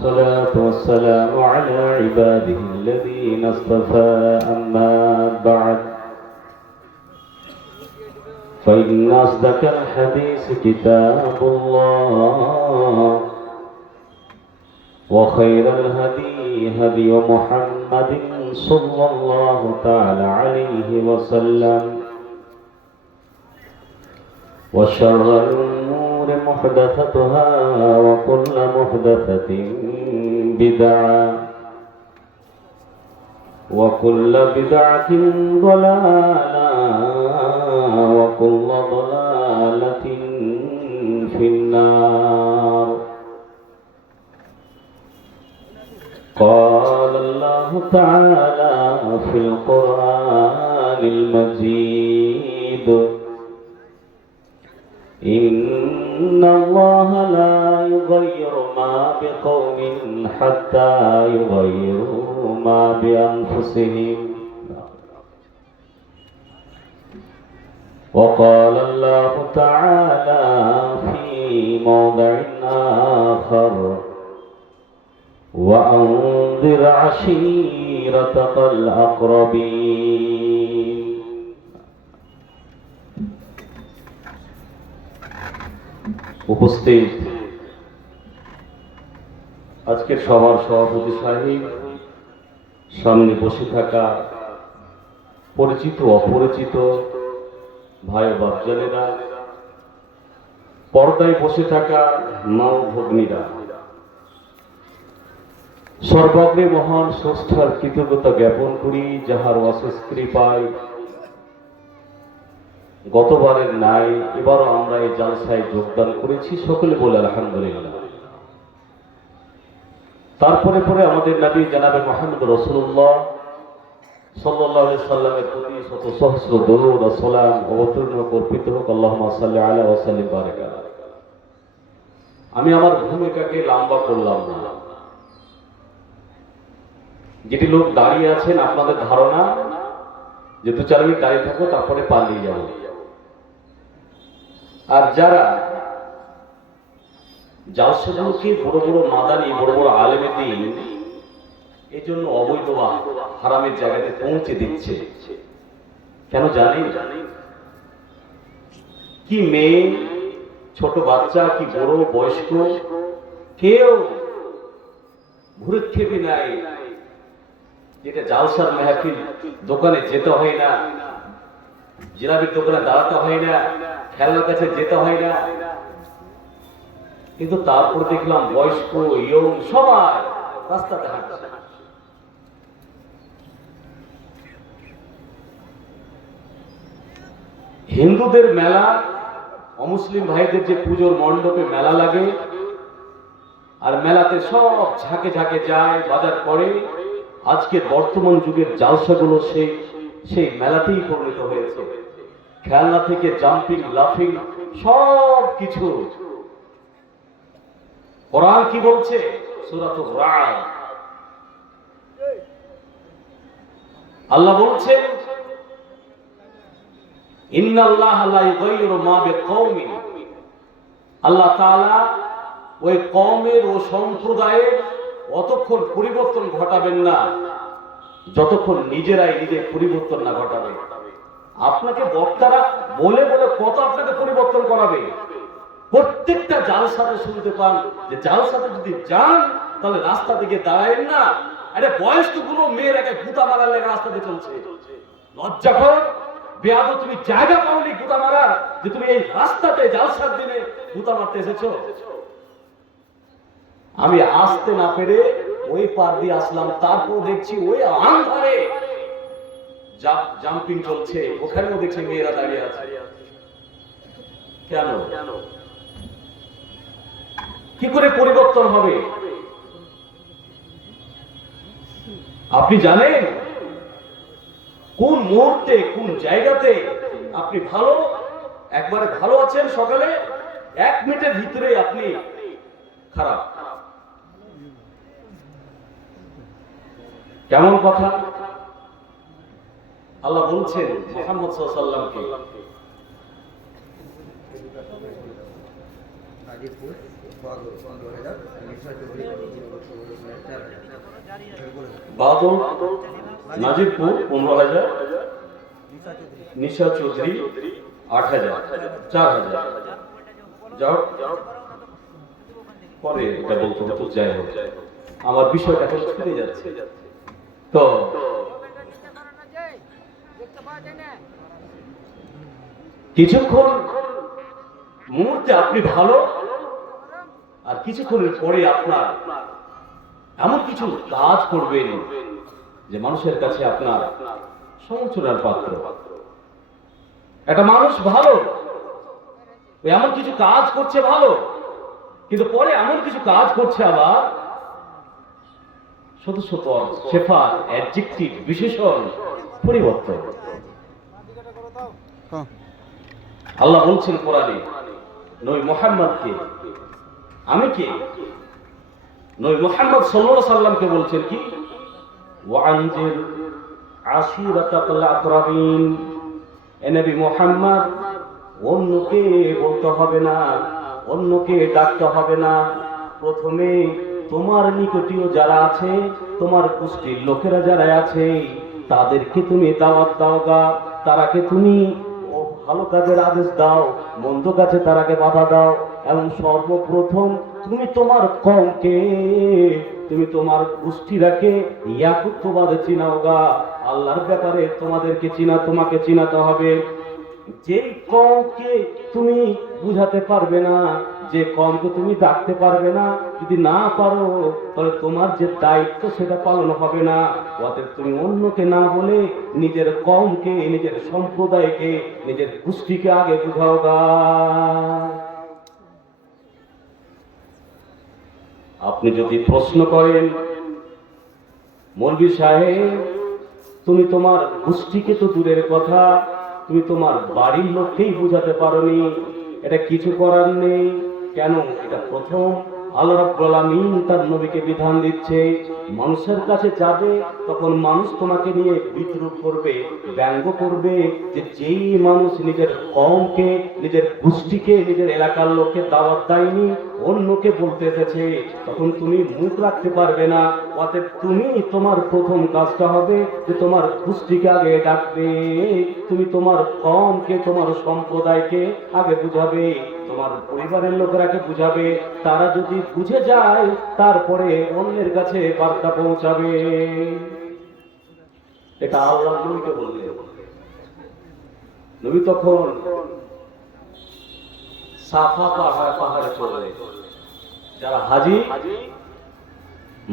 الصلاة والسلام على عباده الذين اصطفى أما بعد فإن أصدق الحديث كتاب الله وخير الهدي هدي محمد صلى الله تعالى عليه وسلم وشر الأمور محدثتها وكل محدثة بدعة وكل بدعة ضلالة وكل ضلالة في النار. قال الله تعالى في القرآن المجيد: إن الله لا يغير ما بقوم حتى يغيروا ما بأنفسهم. وقال الله تعالى في موضع آخر: وأنذر عشيرتك الأقربين. উপস্থিত আজকের সভার সভাপতি সাহেব, সামনে বসে থাকা পরিচিত অপরিচিত ভাই ও বাপজানেরা, পর্দায় বসে থাকা মা ও ভগ্নীরা, সর্বাগ্রে মহান স্রষ্টার কৃতজ্ঞতা জ্ঞাপন করি, যাহার অশেষ কৃপায় গতবারের ন্যায় এবারও আমরা এই জালসায় যোগদান করেছি। সকলে বলে আলহামদুলিল্লাহ। তারপরে পরে আমাদের নবী জনাবে মুহাম্মদ রাসূলুল্লাহ সাল্লাল্লাহু আলাইহি সাল্লামের প্রতি শত সহস্র দরুদ ও সালাম অবতীর্ণ কর্পিত হোক। আল্লাহুম্মা সাল্লি আলা ওয়া সাল্লিম বারিক আলা। আমি আমার ভূমিকাকে লম্বা করলাম না। যেটি লোক দাঁড়িয়ে আছেন, আপনাদের ধারণা যে 2-4 মিনিট দাঁড়িয়ে থাকবো, তারপরে পালিয়ে যাবো। আর যারা জালসাগুলোকে বড় বড় মাদানি, বড় বড় আলেমে দিন এই জন্য অবৈধ হারামের জায়গাতে পৌঁছে দিচ্ছে, কেন জানেন? কি মেয়ে, ছোট বাচ্চা, কি বড় বয়স্ক, কেউ ভুরুক্ষেপই নাই যেটা জালসার মেহফিল, দোকানে যেতে হয় না, জিলাপির দোকানে দাঁড়াতে হয় না, খেলনার কাছে যেতে হয় না, কিন্তু তারপর দেখলাম বয়স্ক ইয়ং সবাই রাস্তাতে হাঁটছে। হিন্দুদের মেলা, অমুসলিম ভাইদের যে পুজোর মণ্ডপে মেলা লাগে, আর মেলাতে সব ঝাঁকে ঝাঁকে যায়, বাজার করে। আজকের বর্তমান যুগের জালসাগুলো সেই মেলাতেই পরিণত হয়েছে। খেলনা থেকে জাম্পিং, লাফিং, সব কিছু। কোরআন কি বলছে? সূরাতুর রা'দ, আল্লাহ বলছেন, ইন্নাল্লাহা লা ইউগাইয়িরু মা বিকওমিন। আল্লাহ তাআলা ওই কওমের ও সম্প্রদায়ের অতক্ষণ পরিবর্তন ঘটাবেন না যতক্ষণ নিজেরাই নিজের পরিবর্তন না ঘটাবে। আপনাকে বক্তারা বলে বলে কত আপনাকে পরিবর্তন করাবে। প্রত্যেকটা জালসাতে শুনতে পান যে জালসাতে যদি যান তাহলে রাস্তা দিকে দাঁড়ায়েন না। আরে বয়স্ক গুলো মেয়ের একে গুতা মারার লেগে রাস্তাতে চলছে। লজ্জা কর বেয়াদব, তুমি জায়গা পাওনি গুতা মারার, যে তুমি এই রাস্তাতে জালসার দিনে গুতা মারতে এসেছো। আমি আসতে না পেরে ওই পার দিয়ে আসলাম, তারপর দেখছি ওই আন্ধারে জাম্পিং চলছে, ওখানেও দেখছি মেয়েরা দাঁড়িয়ে আছে। কেন? কি করে পরিবর্তন হবে? আপনি জানেন কোন মুহূর্তে, কোন জায়গাতে আপনি ভালো, একবারে ভালো আছেন, সকালে 1 মিনিটের ভিতরে আপনি খারাপ। কেমন কথা? আল্লাহ বলছেন মুহাম্মদ সাল্লাল্লাহু আলাইহি ওয়াসাল্লামকে, বাদল নাজিরপুর 15,000, নিশা চৌধুরী 8,000, 4,000। যাও পরে এটা বলতে হতো, যাই হোক আমার বিষয়টা এখন ছুটে যাচ্ছে। তো কিছুক্ষণ মুহূর্তে আপনি ভালো, আর কিছুক্ষণের পরে আপনার এমন কিছু কাজ করবেন যে মানুষের কাছে আপনার সমালোচনার পাত্র। একটা মানুষ ভালো, এমন কিছু কাজ করছে ভালো, কিন্তু পরে এমন কিছু কাজ করছে আবার শত শত সেফার অ্যাডজেক্টিভ বিশেষণ পরিবর্তন। আল্লাহ বলছেন কোরআনে, নবী মুহাম্মদকে, আমি কে? নবী মুহাম্মদ সাল্লাল্লাহু আলাইহি সাল্লামকে বলছেন কি, ওয়ানজির আশিরাতাল আকরাবিন। এ নবী মুহাম্মদ, অন্যকে বলতে হবে না, অন্যকে ডাকতে হবে না, প্রথমে তোমার নিকটীয় যারা আছে, তোমার গোষ্ঠীর লোকেরা যারা আছে, তাদেরকে তুমি দাওয়াত দাও গা, তারাকে তুমি ভালো কাজের আদেশ দাও, মন্দ কাজে তারাকে বাধা দাও। এবং সর্বপ্রথম তুমি তোমার কওমকে, তুমি তোমার গোষ্ঠীরাকে ইয়াকুতবাদে চিনাও গা। আল্লাহর ব্যাপারে তোমাদেরকে তোমাকে চিনাতে হবে। যে কওমকে তুমি বুঝাতে পারবে না, যে কওমকে তুমি ডাকতে পারবে না, যদি না পারো তাহলে তোমার যে দায়িত্ব সেটা পালন হবে না। অতএব তুমি অন্যকে না বলে নিজের কওমকে, নিজের সম্প্রদায়কে, নিজের গোষ্ঠীকে আগে বুঝাও গা। আপনি যদি প্রশ্ন করেন, মৌলভী সাহেব তুমি তোমার গোষ্ঠীকে তো দূরের কথা, তুমি তোমার বাড়ির লোককেই বুঝাতে পারোনি, এটা কিছু করার নেই। কেন? এটা প্রথম আল্লাহ রাব্বুল আলামিন তার নবীকে বিধান দিচ্ছে, মানুষের কাছে যাবে তখন মানুষ তোমাকে নিয়ে বিদ্রূপ করবে, ব্যঙ্গ করবে, যে যেই মানুষ নিজের কওমকে, নিজের গোষ্ঠীকে, নিজের এলাকার লোককে দাওয়াত দেয়নি, অন্যকে বলতে এসেছে, তখন তুমি মুখ রাখতে পারবে না। অতএব তুমি তোমার প্রথম কাজটা হবে যে তোমার গোষ্ঠীকে আগে ডাকবে, তুমি তোমার কওমকে, তোমার সম্প্রদায়কে আগে বুঝাবে, তোমার পরিবারের লোকেরাকে বুঝাবে। তারা যদি বুঝে যায় তারপরে অন্যের কাছে বার্তা পৌঁছাবে। এটা আল্লাহ নবীকে বললেন। নবী তখন সাফা পাহাড়ে চলে, যারা হাজি,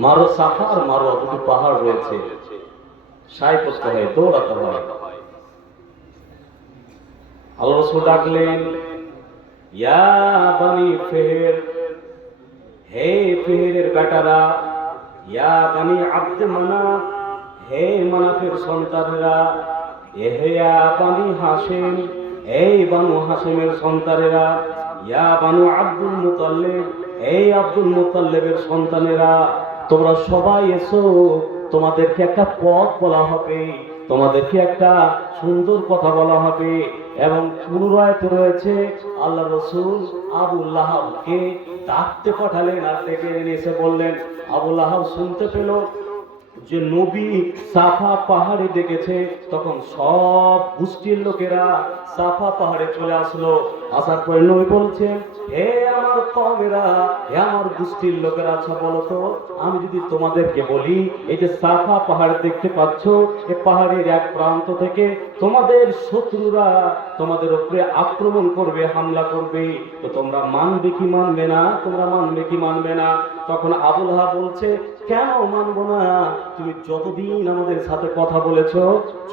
মারো সাফা আর মারো, দুটো পাহাড় রয়েছে, সাই করতে হয়, দৌড়াতে হয়। আল্লাহ রাসূল ডাকলেন, ইয়া বানি ফেহের, হে ফেহেরের বেটারা, ইয়া বানি আব্দ মানাফ, হে মানাফের সন্তানেরা, ইয়া বানি হাশিম, এই বানু হাশিমের সন্তানেরা, ইয়া বানু আব্দুল মুতাল্লিব, এই আব্দুল মুতাল্লিবের সন্তানেরা, তোমরা সবাই এসো, তোমাদেরকে একটা পথ বলা হবে, তোমাদেরকে একটা সুন্দর কথা বলা হবে। এবং পুনরায় রয়েছে আল্লাহ রাসূল আবু লাহাবকে ডাকতে পাঠালেন, আর ডেকে এসে বললেন, আবু লাহাব শুনতে পেল যে নবী সাফা পাহাড়ে ডেকেছে, তখন সব গোষ্ঠীর লোকেরা সাফা পাহাড়ে চলে আসলো। আসার পরে নবী বলছেন, হে আমার কওমেরা, হে আমার গোষ্ঠীর লোকেরা, আচ্ছা বলো তো, আমি যদি তোমাদেরকে বলি, এই যে সাফা পাহাড় দেখতে পাচ্ছ, এই পাহাড়ের এক প্রান্ত থেকে তোমাদের শত্রুরা তোমাদের উপরে আক্রমণ করবে, হামলা করবে, তো তোমরা মানবে কি মানবে না? তোমরা মানবে কি মানবে না? তখন আবু লাহাব বলছে, কেন মানবো না? তুমি যতদিন আমাদের সাথে কথা বলেছো,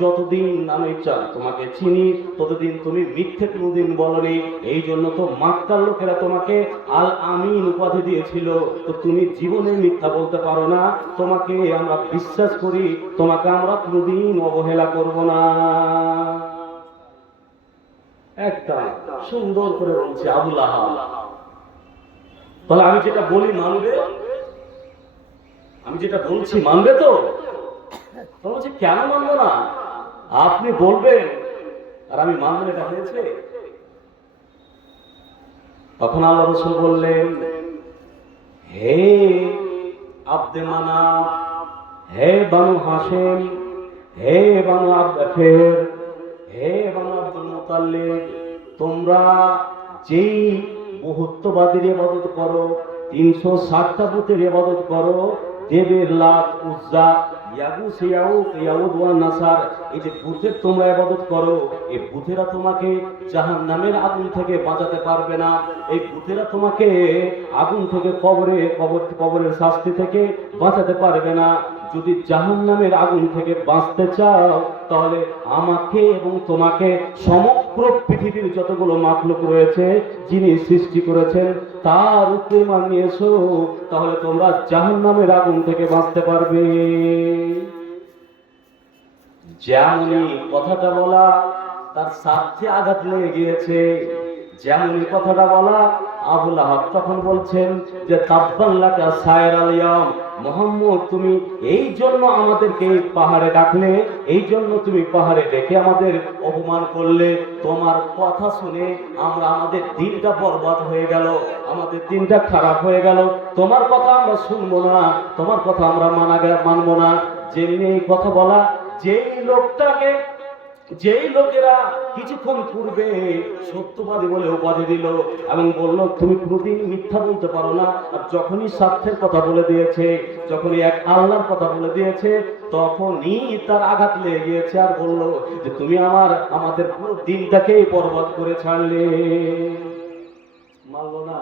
যতদিন আমি তোমাকে চিনি, ততদিন তুমি মিথ্যে কোনোদিন বলনি, এই জন্য তো মক্কার লোকেরা তোমাকে আল আমিন উপাধি দিয়েছিল। তো তুমি জীবনে মিথ্যা বলতে পারো না, তোমাকে আমরা বিশ্বাস করি, তোমাকে আমরা কোনোদিন অবহেলা করব না। একটা সুন্দর করে বলছে আবু লাহাব, তাহলে আমি যেটা বলি মানবে? আমি যেটা বলছি মানবে তো? বলছে কেন মানবো না? আপনি বলবেন আর আমি মানবো, এটা হয়েছে? তখন আল্লাহ রাসূল বললেন, হে আব্দে মানাফ, হে বানু হাশেম, হে বানু আব্বাফের, হে বানু আব্দুল মুতাল্লিব, তোমরা যেই বহুত্ববাদীর ইবাদত করো, 360টা বুতের ইবাদত করো, দেবের লাত উজ্জা ইয়াগুস ইয়াউক ইয়াউদ ওয়া নাসার, এই যে বুতের তোমরা ইবাদত করো, এই বুতেরা তোমাকে জাহান্নামের আগুন থেকে বাঁচাতে পারবে না। এই বুতেরা তোমাকে আগুন থেকে কবরের শাস্তি থেকে বাঁচাতে পারবে না। যদি জাহান্নামের আগুন থেকে বাঁচতে চাও, তাহলে আমাকে এবং তোমাকে সমগ্র পৃথিবীর যতগুলো মাখলুক রয়েছে যিনি সৃষ্টি করেছেন তার উপরে মানিয়ে এসো, তাহলে তোমরা জাহান্নামের আগুন থেকে বাঁচতে পারবে। যেমনই কথাটা বলা তার স্বার্থে আঘাত লেগে গিয়েছে, যেমনই কথাটা বলা আবুল আহাব তখন বলছেন যে তাব্বাল্লাকা সায়র আলিয়াম, মুহাম্মদ তুমি এই জন্য আমাদেরকে পাহাড়ে ডাকলে, এই জন্য তুমি পাহাড়ে ডেকে আমাদের অপমান করলে, তোমার কথা শুনে আমাদের দিনটা বরবাদ হয়ে গেল, আমাদের দিনটা খারাপ হয়ে গেল, তোমার কথা আমরা শুনবো না, তোমার কথা আমরা মানবো না। যেমনি এই কথা বলা, যেই লোকেরা কিছুক্ষণ পূর্বে সত্যবাদী বলে উপাধি দিল এবং বলল তুমি কোনোদিন মিথ্যা বলতে পারো না, আর যখনই স্বার্থের কথা বলে দিয়েছে, যখনই এক আল্লাহর কথা বলে দিয়েছে, তখনই তার আঘাত লেগে গিয়েছে আর বলল যে তুমি আমাদের পুরো দিনটাকেই বরবাদ করে ছাড়লে। মানলো না।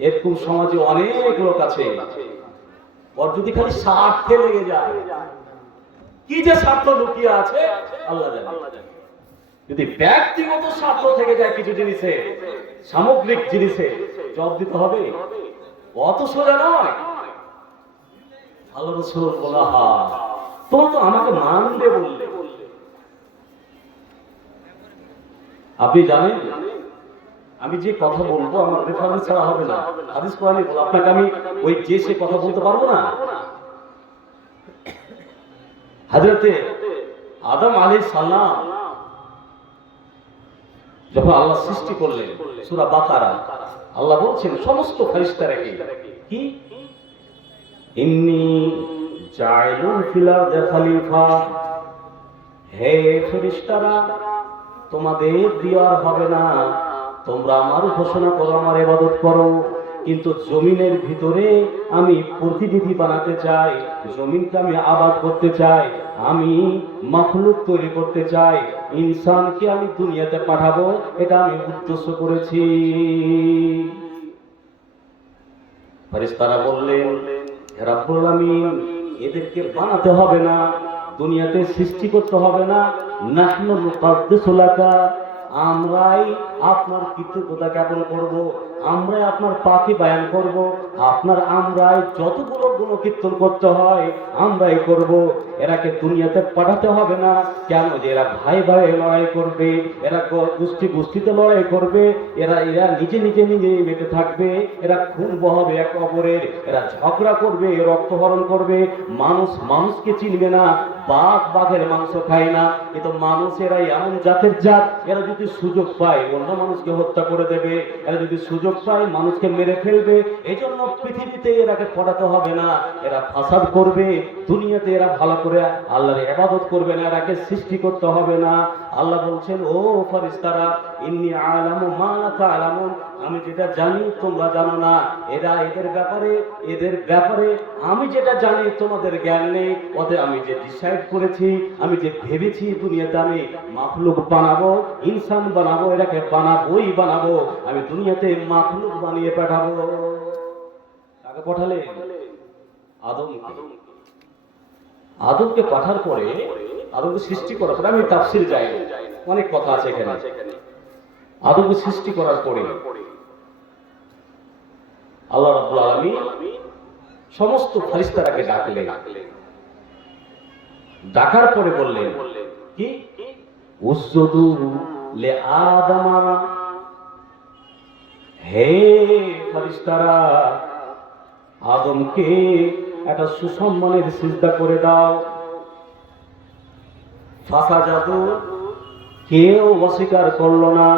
এরকম সমাজে অনেক লোক আছে, ওর যদি খালি স্বার্থে লেগে যায়, কি যে স্বার্থ লুকিয়ে আছে আল্লাহ জানে। যদি ব্যক্তিগত স্বার্থ থেকে যায় কিছু জিনিসে, সামগ্রিক জিনিসে জবাব দিতে হবে, অত সোজা নয়। আল্লাহ রাসূল বলা হয় তোমরা তো আমাকে মানবে বললে। আপনি জানেন আমি যে কথা বলবো আমার রেফারেন্স ছাড়া হবে না, হাদিস কোরআনে বলে আপনাকে আমি ওই যে সে কথা বলতে পারবো না। হযরতে আদম আলাইহিস সালাম যখন আল্লাহ সৃষ্টি করলেন, সূরা বাকারা আল্লাহ বলছেন সমস্ত ফেরেশতাকে কি ইন্নী জাইলুন ফিল আরদি খলিফা, হে ফেরেশতারা তোমাদের দিয়ার হবে না, তোমরা আমার ঘোষণা করো, আমার ইবাদত করো, কিন্তু জমিনের ভিতরে আমি প্রতিনিধি বানাতে চাই, জমিনকে আমি আবাদ করতে চাই, আমি মাখলুক তৈরি করতে চাই, ইনসানকে আমি দুনিয়াতে পাঠাবো, এটা আমি উদ্দেশ্য করেছি। ফেরেশতারা বললেন হে রাব্বুল আলামিন এদেরকে বানাতে হবে না, দুনিয়াতে সৃষ্টি করতে হবে না, নাহনু নুকাদ্দিসু লাকা, আমরাই আপনার কৃতজ্ঞতা জ্ঞাপন করব, আমরাই আপনার পাখি বায়ান করব, আমরাই যতগুলো গুণকীর্তন করতে হয় আমরাই করব, এরাকে দুনিয়াতে পাঠাতে হবে না। কেন? যে এরা ভাই ভাই লড়াই করবে, এরা গোষ্ঠীতে লড়াই করবে, এরা নিজে মেতে থাকবে, এরা খুন বহাবে এক অপরের, এরা ঝগড়া করবে, রক্তহরণ করবে, মানুষকে চিনবে না, বাঘের মাংস খায় না, এ তো মানুষেরাই এমন জাতের জাত, এরা যদি সুযোগ পায় অন্য মানুষকে হত্যা করে দেবে, এরা যদি সুযোগ পায় মানুষকে মেরে ফেলবে। এই জন্য পৃথিবীতে এরাকে পড়াতে হবে না, এরা ফাসাদ করবে, দুনিয়াতে এরা ভালো করে আল্লাহর ইবাদত করবে না, এরাকে সৃষ্টি করতে হবে না। আল্লাহ বলছেন ও ফেরেশতারা ইন্নী আ'লামু মা লা তা'লামুন, আমি যেটা জানি তোমরা জানো না, এদের ব্যাপারে আমি যেটা জানি তোমাদের জ্ঞান নেই। ওদের আমি যে ডিসাইড করেছি, আমি যে ভেবেছি দুনিয়াতে আমি মাখলুক বানাবো, ইনসান বানাবো, এটাকে বানাবো, আমি দুনিয়াতে মাখলুক বানিয়ে পাঠাবো। কাকে পাঠালে? আদমকে পাঠার পরে, আদমকে সৃষ্টি করার পরে, আমি তাফসীর যাই, অনেক কথা আছে এখানে। আদমকে সৃষ্টি করার পরে আল্লাহ রাব্বুল আলামিন সমস্ত ফেরেশতাকে ডাকলেন, ডাকার পরে বললেন কি উসজুদু লি আদমা, হে ফেরেশতারা আদমকে একটা সুসম্মানের সিজদা করে দাও। ফাসাজাদু, কেউ অস্বীকার করলো না।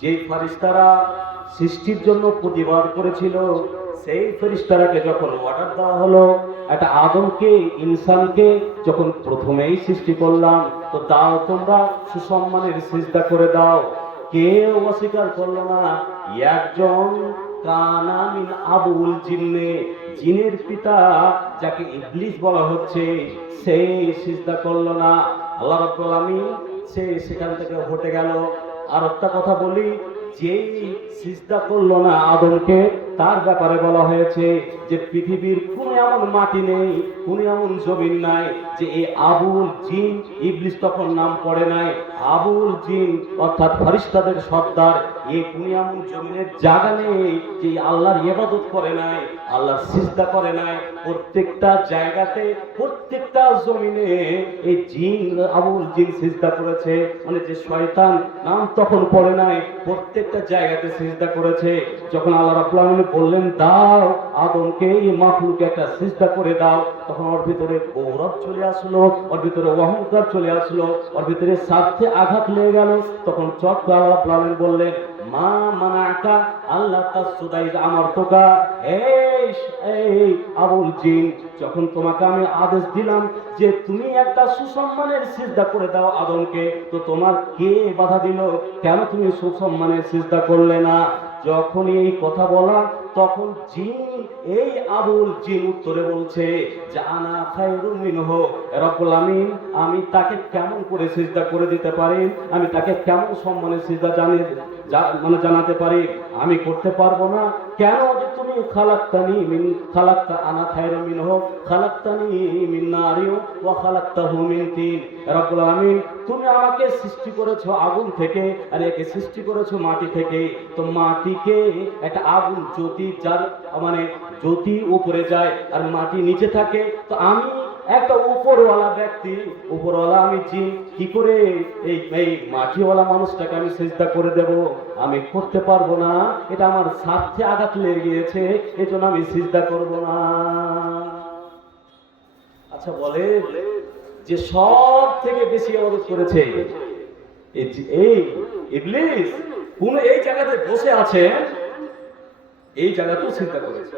যে ফেরেশতারা সৃষ্টির জন্য প্রতিবাদ করেছিল, সেই ফেরেশতারাকে যখন অর্ডার দেওয়া হলো, একটা আদমকে, ইনসানকে যখন প্রথমেই সৃষ্টি করলাম, তো দাও তোমরা সুসম্মানের সিজদা করে দাও। কেউ অস্বীকার করলো না। একজন কানা মিন আবুল জিন্নে, জিনের পিতা যাকে ইবলিস বলা হচ্ছে, সেই সিজদা করলো না। আল্লাহ রাব্বুল আলামিন সে সেখান থেকে হটে গেল। আর একটা কথা বলি, যেই সিজদা করলো না আদমকে, তার ব্যাপারে বলা হয়েছে যে পৃথিবীর কোনো এমন মাটি নেই, কোনো এমন জমিন নাই যে এই আবুল জিন, ইবলিস তখন নাম পড়ে নাই, আবুল জিন অর্থাৎ ফেরেশতাদের সর্দার, এই কোনো এমন জমিনের জায়গা নেই যে আল্লাহর ইবাদত করে নাই, আল্লাহর সিজদা করে নাই। প্রত্যেকটা জায়গাতে, প্রত্যেকটা জমিনে এই জিন, আবুল জিন সিজদা করেছে। মানে যে শয়তান নাম তখন পড়ে নাই, প্রত্যেকটা জায়গাতে সিজদা করেছে। যখন আল্লাহ রাব্বুল আলামিন বললেন দাও আদমকে, এই মাখলুকে একটা সিজদা করে দাও, তখন ওর ভিতরে গৌরব চলে আসলো, ওর ভিতরে অহংকার চলে আসলো, ওর ভিতরে স্বার্থে আঘাত লেগে গেল। তখন চট করে আল্লাহ রাব্বুল আলামিন বললেন মা মানাকা আল্লাহ তাসজুদা ইয আমারতুকা, এই আবুল জিন, যখন তোমাকে আমি আদেশ দিলাম যে তুমি একটা সুসম্মানের সিজদা করে দাও আদমকে, তো তোমার কে বাধা দিল? কেন তুমি সুসম্মানের সিজদা করলে না? যখন এই কথা বলা, তখন জিন, এই আবুল জিন উত্তরে বলছে যে আনা খায়রুম মিনহু, রব্বুল আমিন আমি তাকে কেমন করে সিজদা করে দিতে পারি, আমি তাকে কেমন সম্মানের সিজদা জানাতে পারি? আমি করতে পারবো না। কেন যে তুমি খালাক্তা আনা খায়রুম মিনহু খালাক্তানি মিন নারিন ওয়া খালাক্তাহু মিন তিন, রব্বুল আমিন তুমি আমাকে সৃষ্টি করেছো আগুন থেকে, আর একে সৃষ্টি করেছো মাটি থেকে। তো মাটিকে একটা আগুন জ্যোতি, যার মানে জ্যোতি উপরে যায় আর মাটি নিচে থাকে, তো আমি একটা উপরওয়ালা ব্যক্তি, উপরওয়ালা আমি জিন, কি করে এই মাটিওয়ালা মানুষটাকে আমি সিজদা করে দেব? আমি করতে পারবো না, এটা আমার স্বার্থে আঘাত লেগে গিয়েছে, এজন্য আমি সিজদা করব না। আচ্ছা বলে যে সব থেকে বেশি ইবাদত করেছে এই ইবলিস, কোন এই জায়গাতে বসে আছে, এই জায়গাতেও সিজদা করেছে।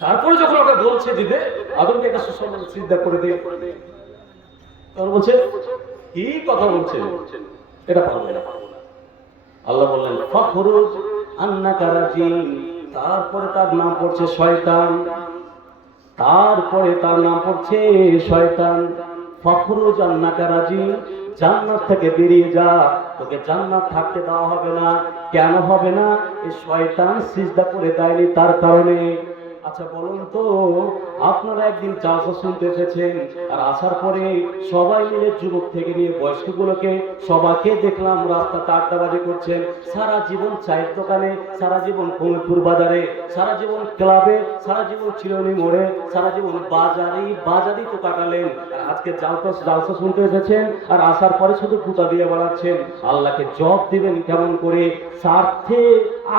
তারপরে যখন ওকে বলছে দিতে আদমকে একটা সুসম্মান সিজদা করে দিয়ে, তখন বলছে কি কথা বলছেন, এটা পারবো না। আল্লাহ বললেন ফাখরুজ আন্নাকা রাজিম, তারপরে তার নাম পড়ছে শয়তান, তারপরে তার নাম পড়ছে শয়তান। ফাখরুজ আন্নাকা রাজিম, জান্নাত থেকে বেরিয়ে যা, তোকে জান্নাত থাকতে দেওয়া হবে না। কেন হবে না? এই শয়তান সিজদা করে দেয়নি তার কারণে। আচ্ছা বলুন তো, আপনারা একদিন জালসা শুনতে এসেছেন, আর আসার পরে সবাই মিলে যুবক থেকে নিয়ে বয়স্কগুলোকে সবাইকে দেখলাম রাস্তাতে আড্ডাবাজি করছেন, সারা জীবন চায়ের দোকানে, সারা জীবন কমিরপুর বাজারে, সারা জীবন ক্লাবে, সারা জীবন চিরনি মোড়ে, সারা জীবন বাজারেই তো কাটালেন। আর আজকে জালসা শুনতে এসেছেন, আর আসার পরে শুধু পুতা দিয়ে বেড়াচ্ছেন। আল্লাহকে জবাব দিবেন কেমন করে? স্বার্থে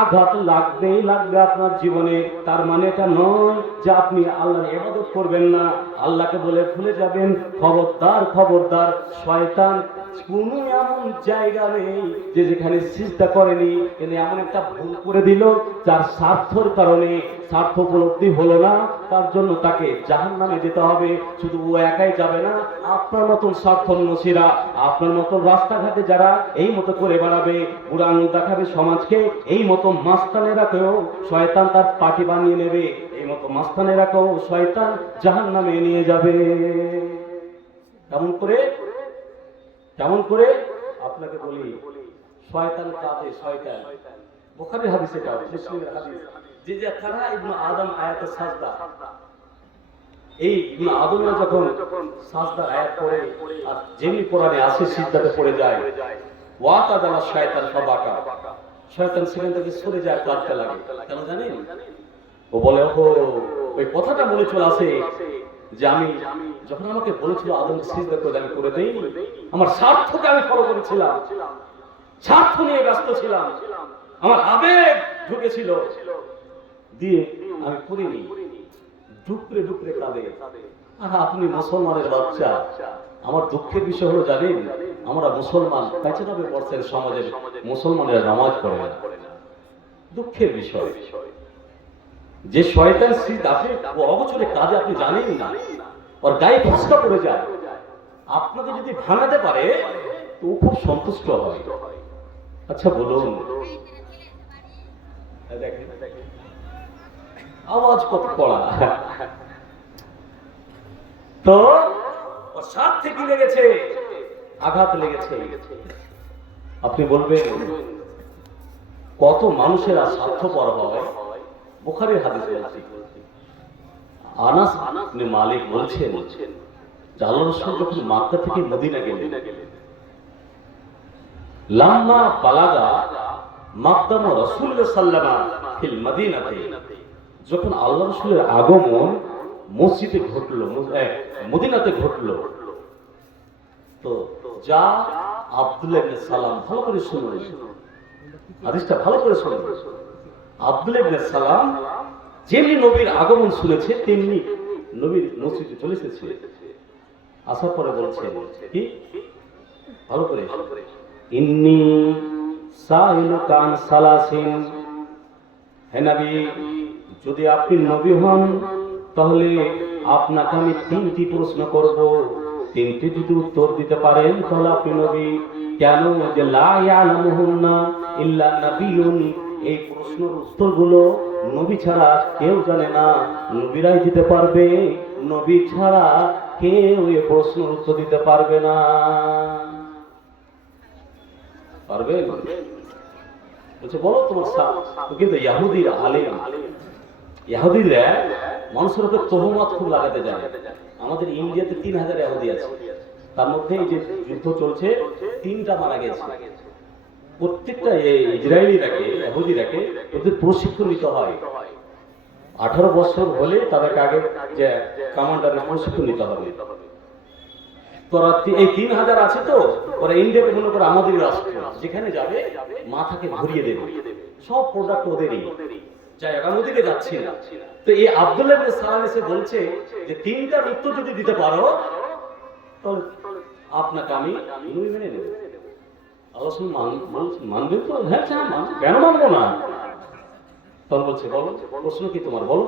আঘাত লাগবেই লাগবে আপনার জীবনে। তার মানে এটা নয় যে আপনি আল্লাহর ইবাদত করবেন না, আল্লাহকে বলে ভুলে যাবেন। খবরদার, খবরদার, শয়তান কোনো এমন জায়গা নেই যে যেখানে সিজদা করেনি, কিন্তু এমন একটা ভুল করে দিল যার স্বার্থর কারণে, স্বার্থ উপলব্ধি হলো না, তার জন্য তাকে জাহান্নামে যেতে হবে। শুধু ও একাই যাবে না, আপনার মতন স্বার্থন্বেষীরা, আপনার মতন রাস্তাঘাটে যারা এই মতো করে বেড়াবে, বুড়া আঙুল দেখাবে সমাজকে, এই মতো মাস্তানেরাকেও শয়তান তার পার্টি বানিয়ে নেবে, এই মতো মাস্তানেরাকেও শয়তান জাহান্নামে নিয়ে যাবে। কেমন করে? কেমন করে? আপনাকে বলি, শয়তান কাঁদে, শয়তান বুখারীর হাদিস, এটা মুসলিমের হাদিস, যে কারা ইবনে আদম আয়াতে সাজদা, এই ইবনে আদমের যখন সাজদার আয়াত পড়ে, আর যেমনি কোরআনে আসে সিজদাতে পড়ে যায়, ওয়াতাদালা শয়তান ফাবাকা, শয়তান সেখান থেকে সরে যায়, কাঁদতে লাগে। কেন জানেন? ও বলে ওহো, ওই কথাটা মনে চলে আসে যে আমি যখন আমাকে বলেছিল আদম সিজদা করে, আমি করে দেই, আমার স্বার্থকে আমি ফলো করেছিলাম, স্বার্থ নিয়ে ব্যস্ত ছিলাম, আমার আবেগ ঢুকেছিল, দিয়ে আমি করিনি। ডুকরে ডুকরে কাঁদে। আর আপনি মুসলমানের বাচ্চা, আমার দুঃখের বিষয় হলো জানেন, আমরা মুসলমান 95% সমাজের মুসলমানের নামাজ পড়ে না। দুঃখের বিষয় যে শয়তান শীত আপনি অবচরে কাজে আপনি জানেন না, ওর গায়ে ফসকা পড়ে যায়, আপনাকে যদি ভাঙাতে পারে তো ও খুব সন্তুষ্ট হয়। আচ্ছা বলুন, আওয়াজ কত কড়া, তো ওর স্বার্থে কি লেগেছে, আঘাত লেগেছে। আপনি বলবেন কত মানুষেরা স্বার্থপর হয়। বুখারীর হাদিস বলছি, আনাস ইবনে মালিক বলছেন যে আল্লাহর রাসূল যখন মক্কা থেকে মদিনা গেলেন, লাম্মা বালাগা মাকদাম রাসূলুল্লাহ সাল্লাল্লাহু আলাইহি ওয়াসাল্লাম ফিল মদিনাতে, যখন আল্লাহর রাসূলের আগমন মসজিদে ঘটলো, মদিনাতে ঘটলো, তো যা আব্দুল্লাহ ইবনে সালাম, ভালো করে শুনুন হাদিসটা, ভালো করে শুনুন। আব্দুল্লাহ ইবনে সালাম যেমনি নবীর আগমন শুনেছে তেমনি নবীর মসজিদে চলে এসেছে। আসার পরে বলছে কি, ভালো করে, ইন্নী সাইলুকা আন সালাসিন, হে নবী যদি আপনি নবী হন তাহলে আপনাকে আমি তিনটি প্রশ্ন করব, তিনটি যদি উত্তর দিতে পারেন তাহলে আপনি নবী। কেন? যে লা ইয়ালামুহুন্না ইল্লা নাবিয়্যুন, এই প্রশ্নের উত্তরগুলো নবী ছাড়া কেউ জানে না, নবীরাই দিতে পারবে, নবী ছাড়া কেউ এই প্রশ্নের উত্তর দিতে পারবে না। পারবে? বলছে বলো তোমার কিন্তু ইহুদির আলেম, ইহুদিরা মানুষের উপর তহমত খুব লাগাতে যায়। আমাদের ইন্ডিয়াতে 3000 ইহুদি আছে, তার মধ্যে এই যে যুদ্ধ চলছে 3টা মারা গেছে। প্রত্যেকটা ইসরায়েলিরাকে, ইহুদিরাকে ওদের প্রশিক্ষণ নিতে হয়, 18 বছর হলে তাদেরকে আগে যে কমান্ডারের প্রশিক্ষণ নিতে হবে। তোরা এই 3000 আছে, তো ওরা ইন্ডিয়াকে মনে করে আমাদের রাষ্ট্র, যেখানে যাবে মাথাকে ঘুরিয়ে দেবে, সব প্রোডাক্ট ওদেরই, যাই আমরা ওদিকে যাচ্ছি না। তো এই আব্দুল্লাহ ইবনে সালাম এসে বলছে যে 3টার উত্তর যদি দিতে পারো তাহলে আপনাকে আমি নবী মেনে নেব। আল্লাহ মানবে তো? হ্যাঁ কেন মানবো না? তখন বলছে বলো প্রশ্ন কি তোমার, বলো।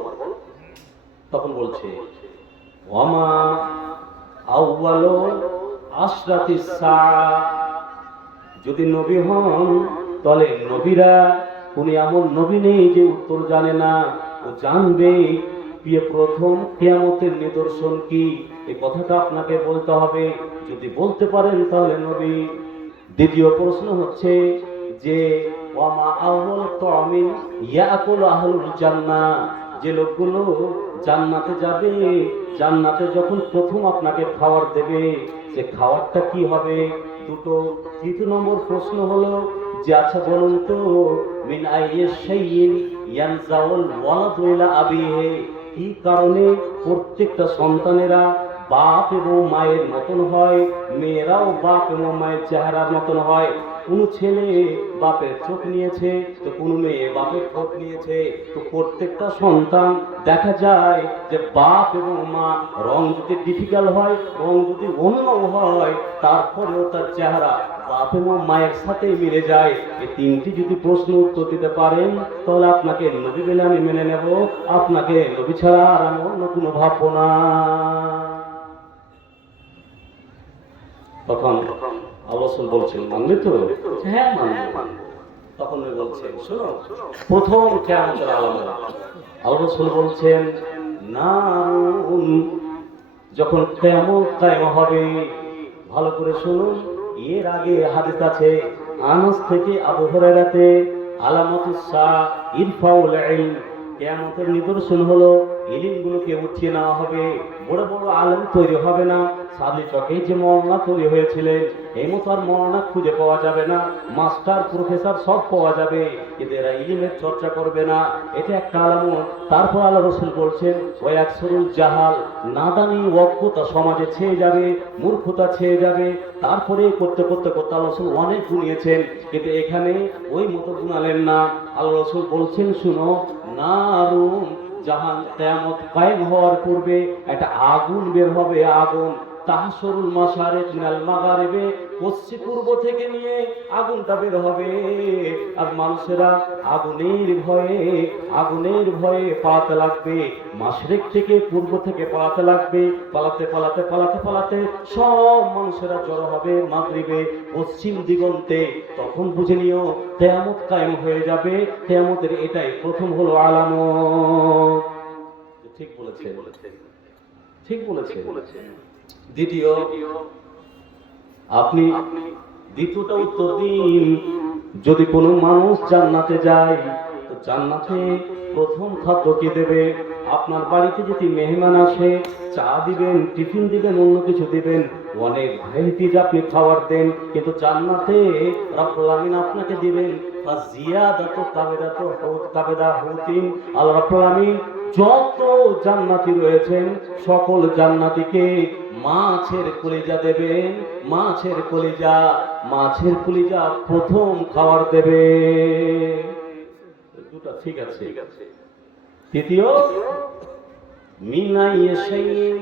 তখন বলছে ওয়ামা আউয়ালু আশরাতিস সাআ, যদি নবী হন তাহলে নবীরা কোন এমন নবী নেই যে উত্তর জানে না, ও জানবে প্রথম কিয়ামতের নিদর্শন কি, এই কথাটা আপনাকে বলতে হবে। যদি বলতে পারেন তাহলে নবী। দ্বিতীয় প্রশ্ন হচ্ছে যে ওয়ামা আউয়ালু তাআমিন ইয়াকুলু আহলুল জান্নাহ, যে লোকগুলো জান্নাতে যাবে, জান্নাতে যখন প্রথম আপনাকে খাবার দেবে, যে খাবারটা কি হবে, দুটো। তৃতীয় নম্বর প্রশ্ন হলো যে আচ্ছা বলুন তো মিন আইয়ি শাইইন ইয়ানজাউল ওয়ালাদু ইলা আবিহি, কি কারণে প্রত্যেকটা সন্তানেরা বাপ এবং মায়ের মতন হয়, মেয়েরাও বাপ এবং মায়ের চেহারার মতন হয়। কোন ছেলে বাপের চোখ নিয়েছে, তো কোন মেয়ে বাপের চোখ নিয়েছে, তো প্রত্যেকটা সন্তান দেখা যায় যে বাপ এবং মা রং যদি ডিফিকাল্ট হয়, রং যদি অন্য হয়, তারপরেও তার চেহারা বাপ এবং মায়ের সাথে মিলে যায়। এই 3টি যদি প্রশ্ন উত্তর দিতে পারেন তাহলে আপনাকে নবী বলে আমি মেনে নেব, আপনাকে নবী ছাড়া আর আমি অন্য কোনো ভাববো না। তখন আল্লাহ রাসূল বলছেন মানবে তো? হ্যাঁ মানব। তখন বলছেন শোনো প্রথম কিয়ামতের আলামত। আল্লাহ রাসূল বলছেন নারুন, যখন কিয়ামত কায়েম হবে, ভালো করে শুনুন। এর আগে হাদিস আছে আনাস থেকে আবু হুরায়রাতে, আলামাতুস সাআ ইরফাউল ইলম, কিয়ামতের নিদর্শন হলো ইলমগুলোকে উঠিয়ে নেওয়া হবে, বড় বড় আলেম তৈরি হবে না। সাদলি চকে যে মওলানা তৈরি হয়েছিলেন এই মতো আর মওলানা খুঁজে পাওয়া যাবে না, মাস্টার প্রফেসর সব পাওয়া যাবে, কিন্তু এরা ইলমের চর্চা করবে না, এটা একটা আলামত। তারপর আল্লাহ রাসূল বলছেন ওয়া আকসুরুল জাহাল, নাদানি অজ্ঞতা সমাজে ছেয়ে যাবে, মূর্খতা ছেয়ে যাবে। তারপরে করতে করতে করতে আল্লাহ রাসূল অনেক গুনিয়েছেন, কিন্তু এখানে ওই মতো গুনালেন না। আল্লাহ রাসূল বলছেন শুনো নারুন, জাহান কিয়ামত কায়েম হওয়ার পূর্বে একটা আগুন বের হবে, আগুন। তাহসুরুল মাশারিক মিনাল মাগারিবে, পশ্চিম পূর্ব থেকে নিয়ে আগুনটা বের হবে, আর মানুষেরা আগুনের ভয়ে পালাতে লাগবে, মাশরিক থেকে পূর্ব থেকে পালাতে লাগবে, পালাতে সব মানুষেরা জড়ো হবে মাগরিবে, পশ্চিম দিগন্তে। তখন বুঝে নিও কিয়ামত কায়েম হয়ে যাবে। কিয়ামতের এটাই প্রথম হলো আলামত। ঠিক বলেছে। দ্বিতীয়, আপনি দ্বিতীয়টা উত্তর দিন। যদি কোনো মানুষ জান্নাতে যায়, তো জান্নাতে প্রথম খাদ্য কি দেবে? আপনার বাড়িতে যদি মেহমান আসে, চা দিবেন, টিফিন দিবেন, অন্য কিছু দিবেন, অনেক ভ্যারাইটিজ আপনি খাবার দেন, কিন্তু জান্নাতে রব্বুল আলামিন আপনাকে দিবেন ফাজিয়াদাতু কাবেদা হুতিন। আল্লাহ রব্বুল আলামিন যত জান্নাতি রয়েছেন সকল জান্নাতীকে মাছের কলিজা দেবেন। মাছের কলিজা প্রথম খাবার দেবে। দুটো ঠিক আছে। তৃতীয়, মিনাই শাইইন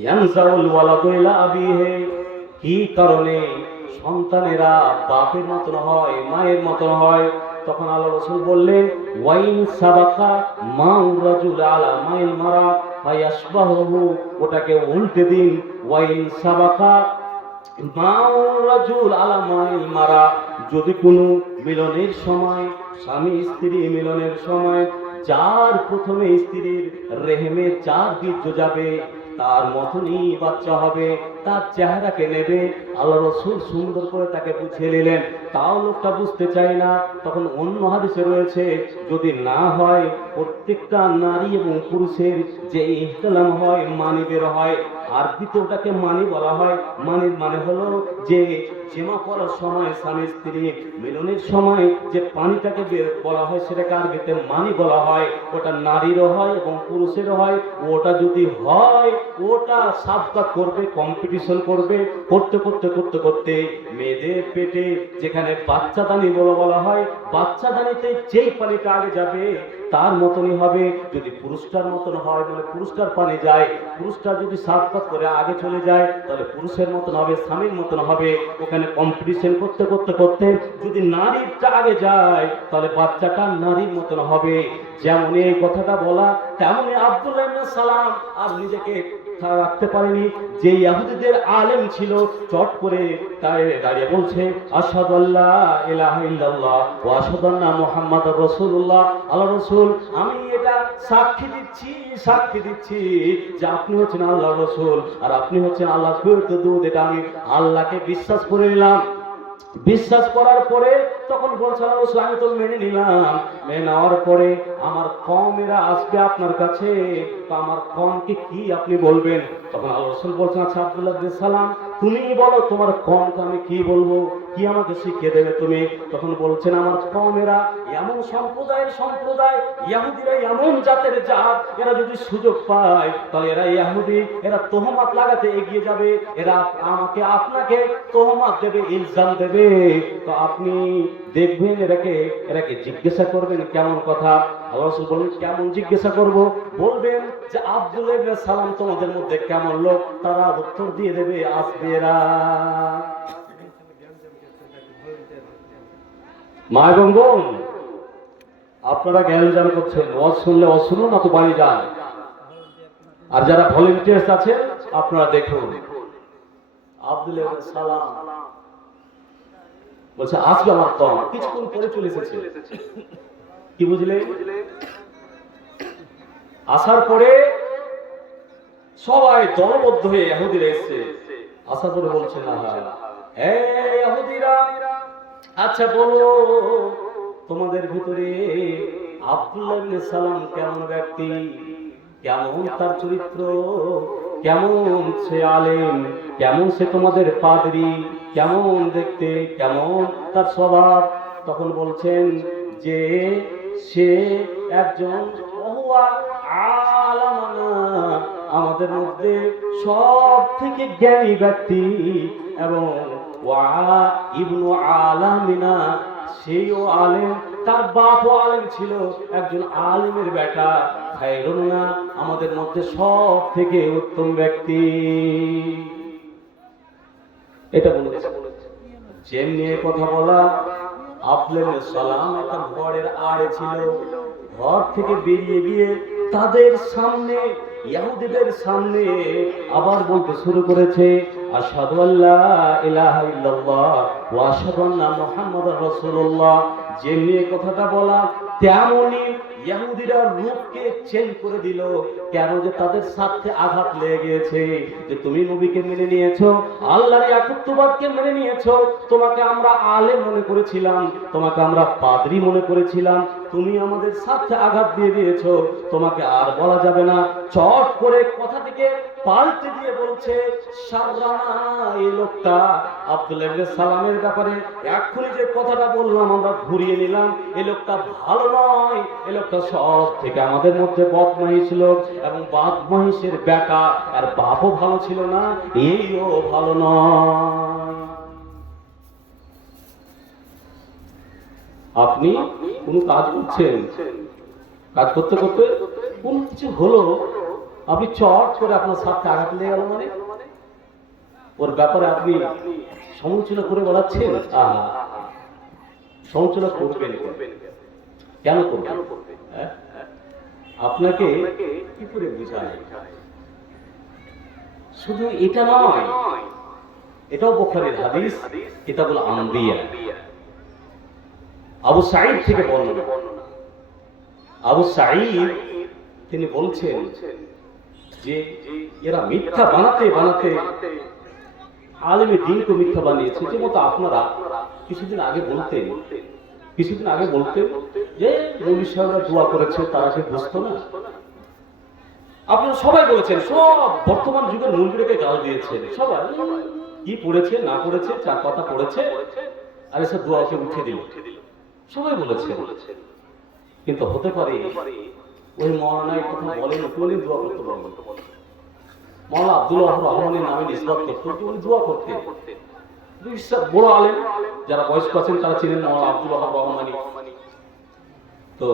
ইয়ানজাউল ওয়ালাদু ইলা আবিহি, কি কারণে সন্তানেরা বাপের মতন হয়, মায়ের মতন হয়? তখন আল্লাহ রাসূল বললেন, ওয়াইন সাবাকা মাউর রাজুল আলা মাইল মারা ফায়াশবাহু, ওটাকে উল্টে দিন, ওয়াইন সাবাকা মাউর রাজুল আলা মাইল মারা, যদি কোনো মিলনের সময়, স্বামী স্ত্রী মিলনের সময়, যার প্রথমে স্ত্রীর রেহেমে যার বীর্য যাবে, তার মতনই বাচ্চা হবে, তার চেহারাকে নেবে। আল্লাহ রাসূল সুন্দর করে তাকে বুঝিয়ে নিলেন, তাও লোকটা বুঝতে চায় না। তখন অন্য হাদিসে রয়েছে, যদি না হয়, প্রত্যেকটা নারী এবং পুরুষের যে ইহতিলাম হয়, মানি বের হয়। আরবিতে ওটাকে মানি বলা হয়। মানির মানে হলো যে জিমা করার সময় স্বামী স্ত্রী মিলনের সময় যে পানিটাকে বের বলা হয়, সেটাকে আরবিতে মানি বলা হয়। ওটা নারীরও হয় এবং পুরুষেরও হয়। ওটা যদি হয়, ওটা সাবকাত করবে, কম্পিটিশন করবে, করতে মেয়েদের পেটে যেখানে বাচ্চাদানি বলা হয়, বাচ্চাদানিতে যেই পানিটা আগে যাবে তার মতনই হবে। যদি পুরুষটার মতন হয়, মানে পুরুষটার পানি যায়, পুরুষটা যদি সাবকাত করে আগে চলে যায়, তাহলে পুরুষের মতন হবে, স্বামীর মতন হবে। ওখানে কম্পিটিশন করতে যদি নারীটা আগে যায়, তাহলে বাচ্চাটা নারীর মতন হবে। যেমন এই কথাটা বলা, তেমনই আব্দুল্লাহ ইবনে সালাম আর নিজেকে রাখতে পারেনি। যে ইহুদিদের আলেম ছিল, চট করে দাঁড়িয়ে বলছে, আশহাদু আল্লা ইলাহা ইল্লাল্লাহ ওয়া আশহাদু আন্না মুহাম্মাদুর রাসূলুল্লাহ। আল্লাহ রাসূল, আমি এটা সাক্ষী দিচ্ছি যে আপনি হচ্ছেন আল্লাহর রাসূল আর আপনি হচ্ছেন আল্লাহর প্রেরিত দূত। এটা আমি আল্লাহকে বিশ্বাস করে নিলাম। বিশ্বাস করার পরে তখন বলছেন, আমি তো মেনে নিলাম। মেনে নেওয়ার পরে আমার কওমেরা আসবে আপনার কাছে, তো আমার কওমকে কি আপনি বলবেন? তখন আল্লাহ রাসূল বলছেন, আচ্ছা আব্দুল্লাহ ইবনে সালাম, তুমি বলো তোমার কওমকে আমি কি বলবো, কি আমাকে শিখিয়ে দেবে তুমি? তখন বলছেন, আমার কওমেরা এমন সম্প্রদায়, ইহুদিরা এমন জাতের জাত, এরা যদি সুযোগ পায় তাহলে এরা ইহুদি, এরা তোহমাত লাগাতে এগিয়ে যাবে, এরা আমাকে আপনাকে তোহমাত দেবে, ইলজাম দেবে। তো আপনি দেখবেন, এরাকে জিজ্ঞাসা করবেন কেমন কথা। আল্লাহ রাসূল বলেন, কেমন জিজ্ঞাসা করব? বলবেন যে আব্দুল্লাহ ইবনে সালাম তোমাদের মধ্যে কেমন লোক? তারা উত্তর দিয়ে দেবে, আসবে এরা। মা এবং বোন, আপনারা জ্ঞান করছেন, ওয়াজ শুনলে শুনুন, না তো বাড়ি যান। আর যারা ভলেন্টিয়ার্স আছেন, আপনারা দেখুন। আব্দুল্লাহ ইবনে সালাম বলছে, আসবে আমার কওম। কিছুক্ষণ পরে চলে এসেছে। কি বুঝলে? আসার পরে সবাই দলবদ্ধ হয়ে ইহুদিরা এসেছে। আসার পরে বলছে, না এই ইহুদিরা, আচ্ছা বলো, তোমাদের ভিতরে আব্দুল্লাহ ইবনে সালাম কেমন ব্যক্তি, কেমন তার চরিত্র, কেমন সে আলেম, কেমন সে তোমাদের পাদ্রী, কেমন দেখতে, কেমন তার স্বভাব? তখন বলছেন যে সে একজন আমাদের মধ্যে সব থেকে জ্ঞানী ব্যক্তি, এবং ইবনু আলামিনা, সেও আলেম, তার বাপও আলেম ছিল, একজন আলেমের বেটা। খায়রুনা, আমাদের মধ্যে সব থেকে উত্তম ব্যক্তি। এটা বলেছে। যেমনি কথা বলা, আফলেন সালাম একটা ঘরের আড়ে ছিল, ঘর থেকে বেরিয়ে গিয়ে তাদের সামনে, ইহুদিদের সামনে আবার বলতে শুরু করেছে, আশহাদু আল্লা ইলাহা ইল্লাল্লাহ ওয়া আশহাদু আন্না মুহাম্মাদার রাসূলুল্লাহ। যেমনি কথাটা বলা, তেমনি ইহুদিরা রূপকে চেঞ্জ করে দিল। কেন? যে তাদের সাথে আঘাত লেগে গিয়েছে, যে তুমি নবীকে মেনে নিয়েছো, আল্লাহর একাত্মবাদকে মেনে নিয়েছো, তোমাকে আমরা আলেম মনে করেছিলাম, তোমাকে আমরা পাদ্রী মনে করেছিলাম, তুমি আমাদের সাথে আঘাত দিয়ে দিয়েছো, তোমাকে আর বলা যাবে না। চট করে কথাটিকে পাল্টে দিয়ে বলছে, সাররানা, এই লোকটা আব্দুল্লাহ ইবনে সালামের ব্যাপারে এক্ষুনি যে কথাটা বললাম আমরা ঘুরিয়ে নিলাম, এই লোকটা ভালো নয়, এই লোকটা সব থেকে আমাদের মধ্যে বদমাইশ লোক, এবং বদমাইশের বেটা, আর বাপও ভালো ছিল না, এইও ভালো নয়। আপনি কোন কাজ করছেন, কাজ করতে করতে কোন কিছু হলো, আপনি চট করে আপনার সাথে আঘাত লেগে গেল, মানে ওর ব্যাপারে আপনি সমালোচনা করে বেড়াচ্ছেন। সমালোচনা করবেন কেন? করবেন আপনাকে কি করে বুঝায়? শুধু এটা নয়, এটাও বুখারীর হাদিস, কিতাবুল আম্বিয়া, আবু সাঈদ থেকে বর্ণনা। আবু সাঈদ তিনি বলছেন যে এরা মিথ্যা বানাতে বানাতে আলেমে দ্বীনকে মিথ্যা বানিয়েছে। যেমন আপনারা কিছুদিন আগে বলতেন যে নবী সাহেবরা দোয়া করেছে, তারা কি বুঝতো না? আপনারা সবাই বলেছেন, সব বর্তমান যুগের মন্দিরকে গাল দিয়েছেন, সবাই কি পড়েছে না পড়েছে, চার কথা পড়েছে, আর এসব দোয়াকে উঠে দিল, সবাই বলেছে। কিন্তু হতে পারে ওই মৌলানা কথা বলেন, কোনদিন দোয়া করতে পারবেন? মৌলানা আব্দুল্লাহ রহমানের নামে নিসবত করতে, উনি দোয়া করতেন। বড় আলেম যারা বয়স্ক আছেন তারা চিনেন মৌলানা আব্দুল্লাহ রহমানী, তো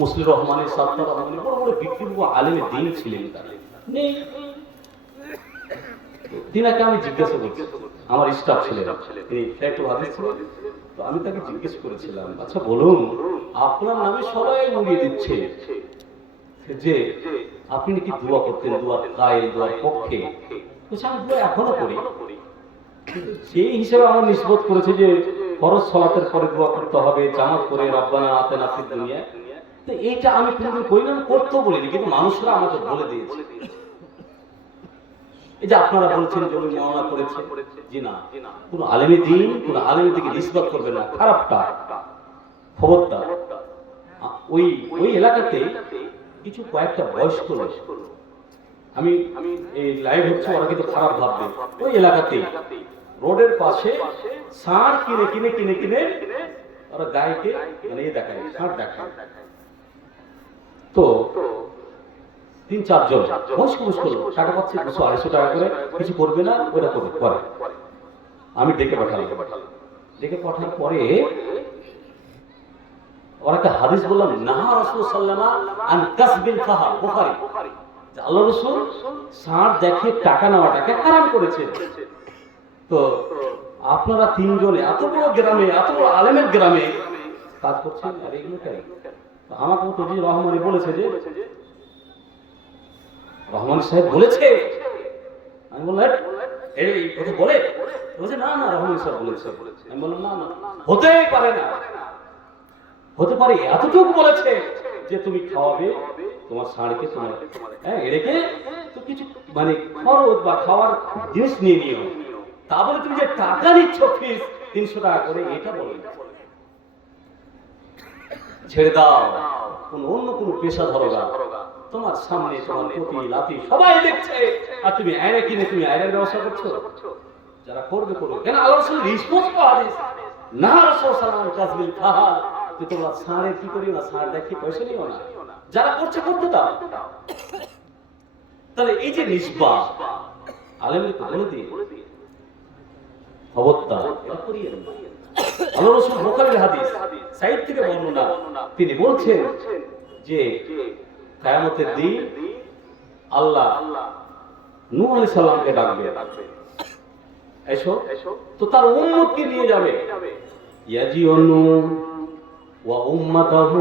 মুসলিম রহমানের, সাত্তার রহমানী, বড় বড় বিখ্যাত আলেমে দ্বীন ছিলেন। তিনাকে আমি জিজ্ঞাসা করছি, আমার স্টাফ ছিলেন, তিনি ফ্ল্যাটে হাজির ছিলেন, তো আমি তাকে জিজ্ঞেস করেছিলাম, আচ্ছা বলুন, আপনার নামে সবাই উড়িয়ে দিচ্ছে যে আপনি কি দোয়া করতেন, দোয়ার কায়েল, দোয়ার পক্ষে? আমি দোয়া এখনো করি, সেই হিসেবে আমার নিসবত করেছে যে ফরজ সালাতের পরে দোয়া করতে হবে, জামাত করে রব্বানা আতিনা ফিদ দুনিয়া। তো এইটা আমি কোনোদিন করি না, করতেও বলিনি, কিন্তু মানুষরা আমাকে বলে দিয়েছে। এই যে আপনারা বলছেন যে উনি মওলানা করেছে, জি না, কোন আলেমে দ্বীন, কোন আলেমের দিকে নিসবত করবেন না, খারাপটা খবরদার। ওই এলাকাতে কিছু কয়েকটা বয়স্ক লোক, আমি এই লাইভ হচ্ছে, ওরা কিন্তু খারাপ ভাববে, ওই এলাকাতে রোডের পাশে ষাঁড় কিনে ওরা গাইকে মানে দেখায়, ষাঁড় দেখায়। তো 3-4 জন বয়স্ক টাকা পাচ্ছে 200-250 টাকা করে, কিছু করবে না, ওরা করে। আমি ডেকে পাঠালাম, ডেকে পাঠার পরে ওরা একটা হাদিস বললাম, নাহা রাসূল সাল্লাল্লাহু আলাইহি ওয়াসাল্লাম আন কাসবিল ফাহা, বুখারী, যে আল্লাহ রাসূল ষাঁড় দেখে টাকা নেওয়াটাকে হারাম করেছে। তো আপনারা 3 জনে এত বড় গ্রামে, এত বড় আলেমের গ্রামে কাজ করছেন, আর এগুলো কেন? আমাকে তো জি রহমানি বলেছে, যে রহমান সাহেব বলেছে। আমি বললাম এই কথা বলছে না, রহমান সাহেব বলেছে। আমি বললাম না, হতেই পারে না, হতে পারে এতটুকু বলেছে যে তুমি খাওয়াবে তোমার ষাঁড়কে, তোমার এড়েকে তো কিছু মানে খরচ বা খাওয়ার জিনিস নিয়ে নিও, তা বলে তুমি যে টাকা নিচ্ছ ফিস 300 টাকা করে, এটা বলো না। ছেড়ে দাও, অন্য কোনো পেশা ধরো না, তোমার সামনে তোমার পতি লাতি সবাই দেখছে, আর তুমি আয়না কিনে তুমি আয়নার ব্যবস্থা করছো। যারা করবে করো, কেন আল্লাহ রাসূলের রিসপন্স হাদিস, না রাসূল সাল্লাল্লাহু আলাইহি ওয়াসাল্লাম কাসবিল ফাহাল, যে তোমরা ষাঁড়ের কি করিও না, ষাঁড় দেখে পয়সা নিও না, যারা করছে করতে দাও। তাহলে এই যে নিসবা আলেমকে বলে দিয়ে খবরদার এটা করিয়ে না। আল্লাহ রাসূল বুখারীর হাদিস, সাঈদ থেকে বর্ণনা, তিনি বলছেন যে কিয়ামতের দিন আল্লাহ নূহ আলাইহিস সালামকে ডাকবে, এসো, তো তার উম্মতকে নিয়ে যাবে। ইয়াজিউ নূহ ওয়া উম্মাতাহু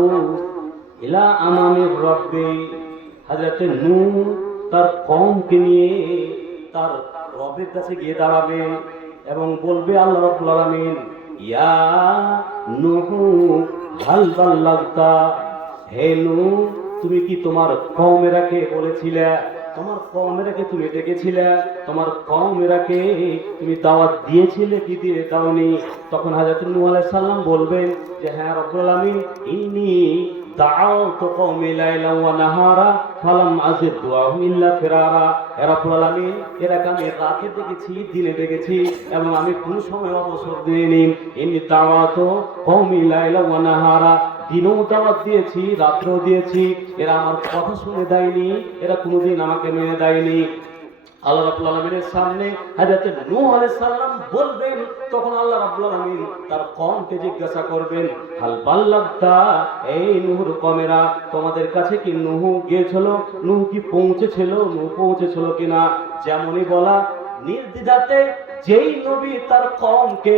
ইলা আমামির রাব্বি, হযরত নূহ তার কওমকে নিয়ে তার রবের কাছে গিয়ে দাঁড়াবে এবং বলবে আল্লাহ রাব্বুল আলামিন, ইয়া নূহ হাল বাল্লাগতা, হে নূহ তুমি কি তোমার কওমেরাকে বলেছিলে, তোমার কওমেরাকে তুমি ডেকেছিলে, তোমার কওমেরাকে তুমি দাওয়াত দিয়েছিলে কি দিয়ে দাওনি? তখন হযরত নূহ আলাইহিস সালাম বলবেন যে হ্যাঁ রব্বুল আলামিন, ইন্নী দাআউতু কওমি লাইলা ওয়া নাহারা ফালাম আজিদ দুআহুম ইল্লা ফিরারা। হে রব্বুল আলামিন, এরাকে আমি রাতে ডেকেছি, দিনে ডেকেছি এবং আমি কোন সময় অবসর দিইনি। ইন্নী দাআউতু কওমি লাইলা ওয়া নাহারা, দিনও দাওয়াত দিয়েছি, রাত্রেও দিয়েছি, এরা আমার কথা শুনে দেয়নি, এরা কোনোদিন আমাকে মেনে দেয়নি। আল্লাহ রাব্বুল আলামিনের সামনে হযরত নূহ আলাইহিস সালাম বলবেন, তখন আল্লাহ রাব্বুল আলামিন তার কওমকে জিজ্ঞাসা করবেন, হাল বাল্লাগতা, এই নূহর কওমেরা তোমাদের কাছে কি নূহ গিয়েছিল, নূহ কি পৌঁছেছিল, নূহ পৌঁছেছিল কিনা? যেমনই বলা নির্দ্বিধাতে যেই নবী তার কওমকে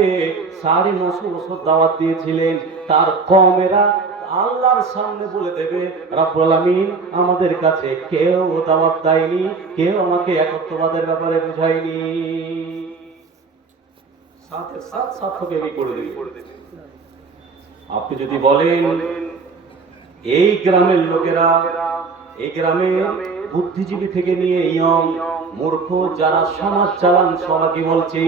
950 বছর দাওয়াত দিয়েছিলেন, তার কওমেরা আল্লাহর সামনে বলে দেবে রব্বুল আলামিন আমাদের কাছে কেউ দাওয়াত দেয়নি, কেউ আমাকে একত্ববাদের ব্যাপারে বুঝায়নি। সাথে সাথ সাথকে আমি করে দেব। আপনি যদি বলেন এই গ্রামের লোকেরা, এই গ্রামে বুদ্ধিজীবী থেকে নিয়ে ইয়ং মূর্খ যারা সমাজ চালান সবাইকে বলছি,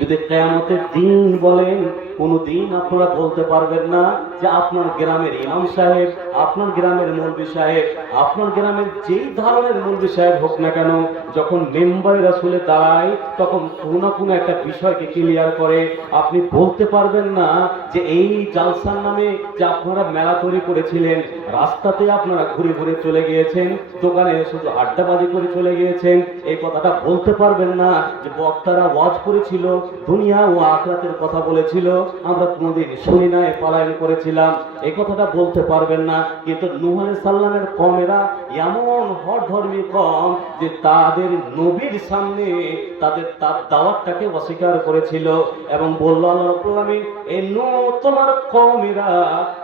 যদি কিয়ামতের দিন বলেন, কোনদিন আপনারা বলতে পারবেন না যে আপনার গ্রামের ইমাম সাহেব, আপনার গ্রামের মুলবি সাহেব, আপনার গ্রামের যেই ধরনের মুলবি সাহেব হোক না কেন, যখন মেম্বারে রাসূলে দাঁড়ায় তখন কোনো না কোনো একটা বিষয়কে ক্লিয়ার করে। আপনি বলতে পারবেন না যে এই জালসার নামে যে আপনারা মেলা তৈরি করেছিলেন, রাস্তাতে আপনারা ঘুরে ঘুরে চলে গিয়েছেন, দোকানে শুধু আড্ডাবাজি করে চলে গিয়েছেন, এই কথাটা বলতে পারবেন না যে বক্তারা ওয়াজ করেছিল, দুনিয়া ও আখিরাতের কথা বলেছিল, আমরা কোনোদিন শুনি নাই, পালায়ন করেছিলাম, এই কথাটা বলতে পারবেন না। কিন্তু নূহ আলাইহিস সালামের কওমেরা এমন হঠধর্মী কওম যে তাদের নবীর সামনে তার দাওয়াতটাকে অস্বীকার করেছিল এবং বলল আল্লাহ রাব্বুল আলামিন, এই নূহ তোমার কওমেরা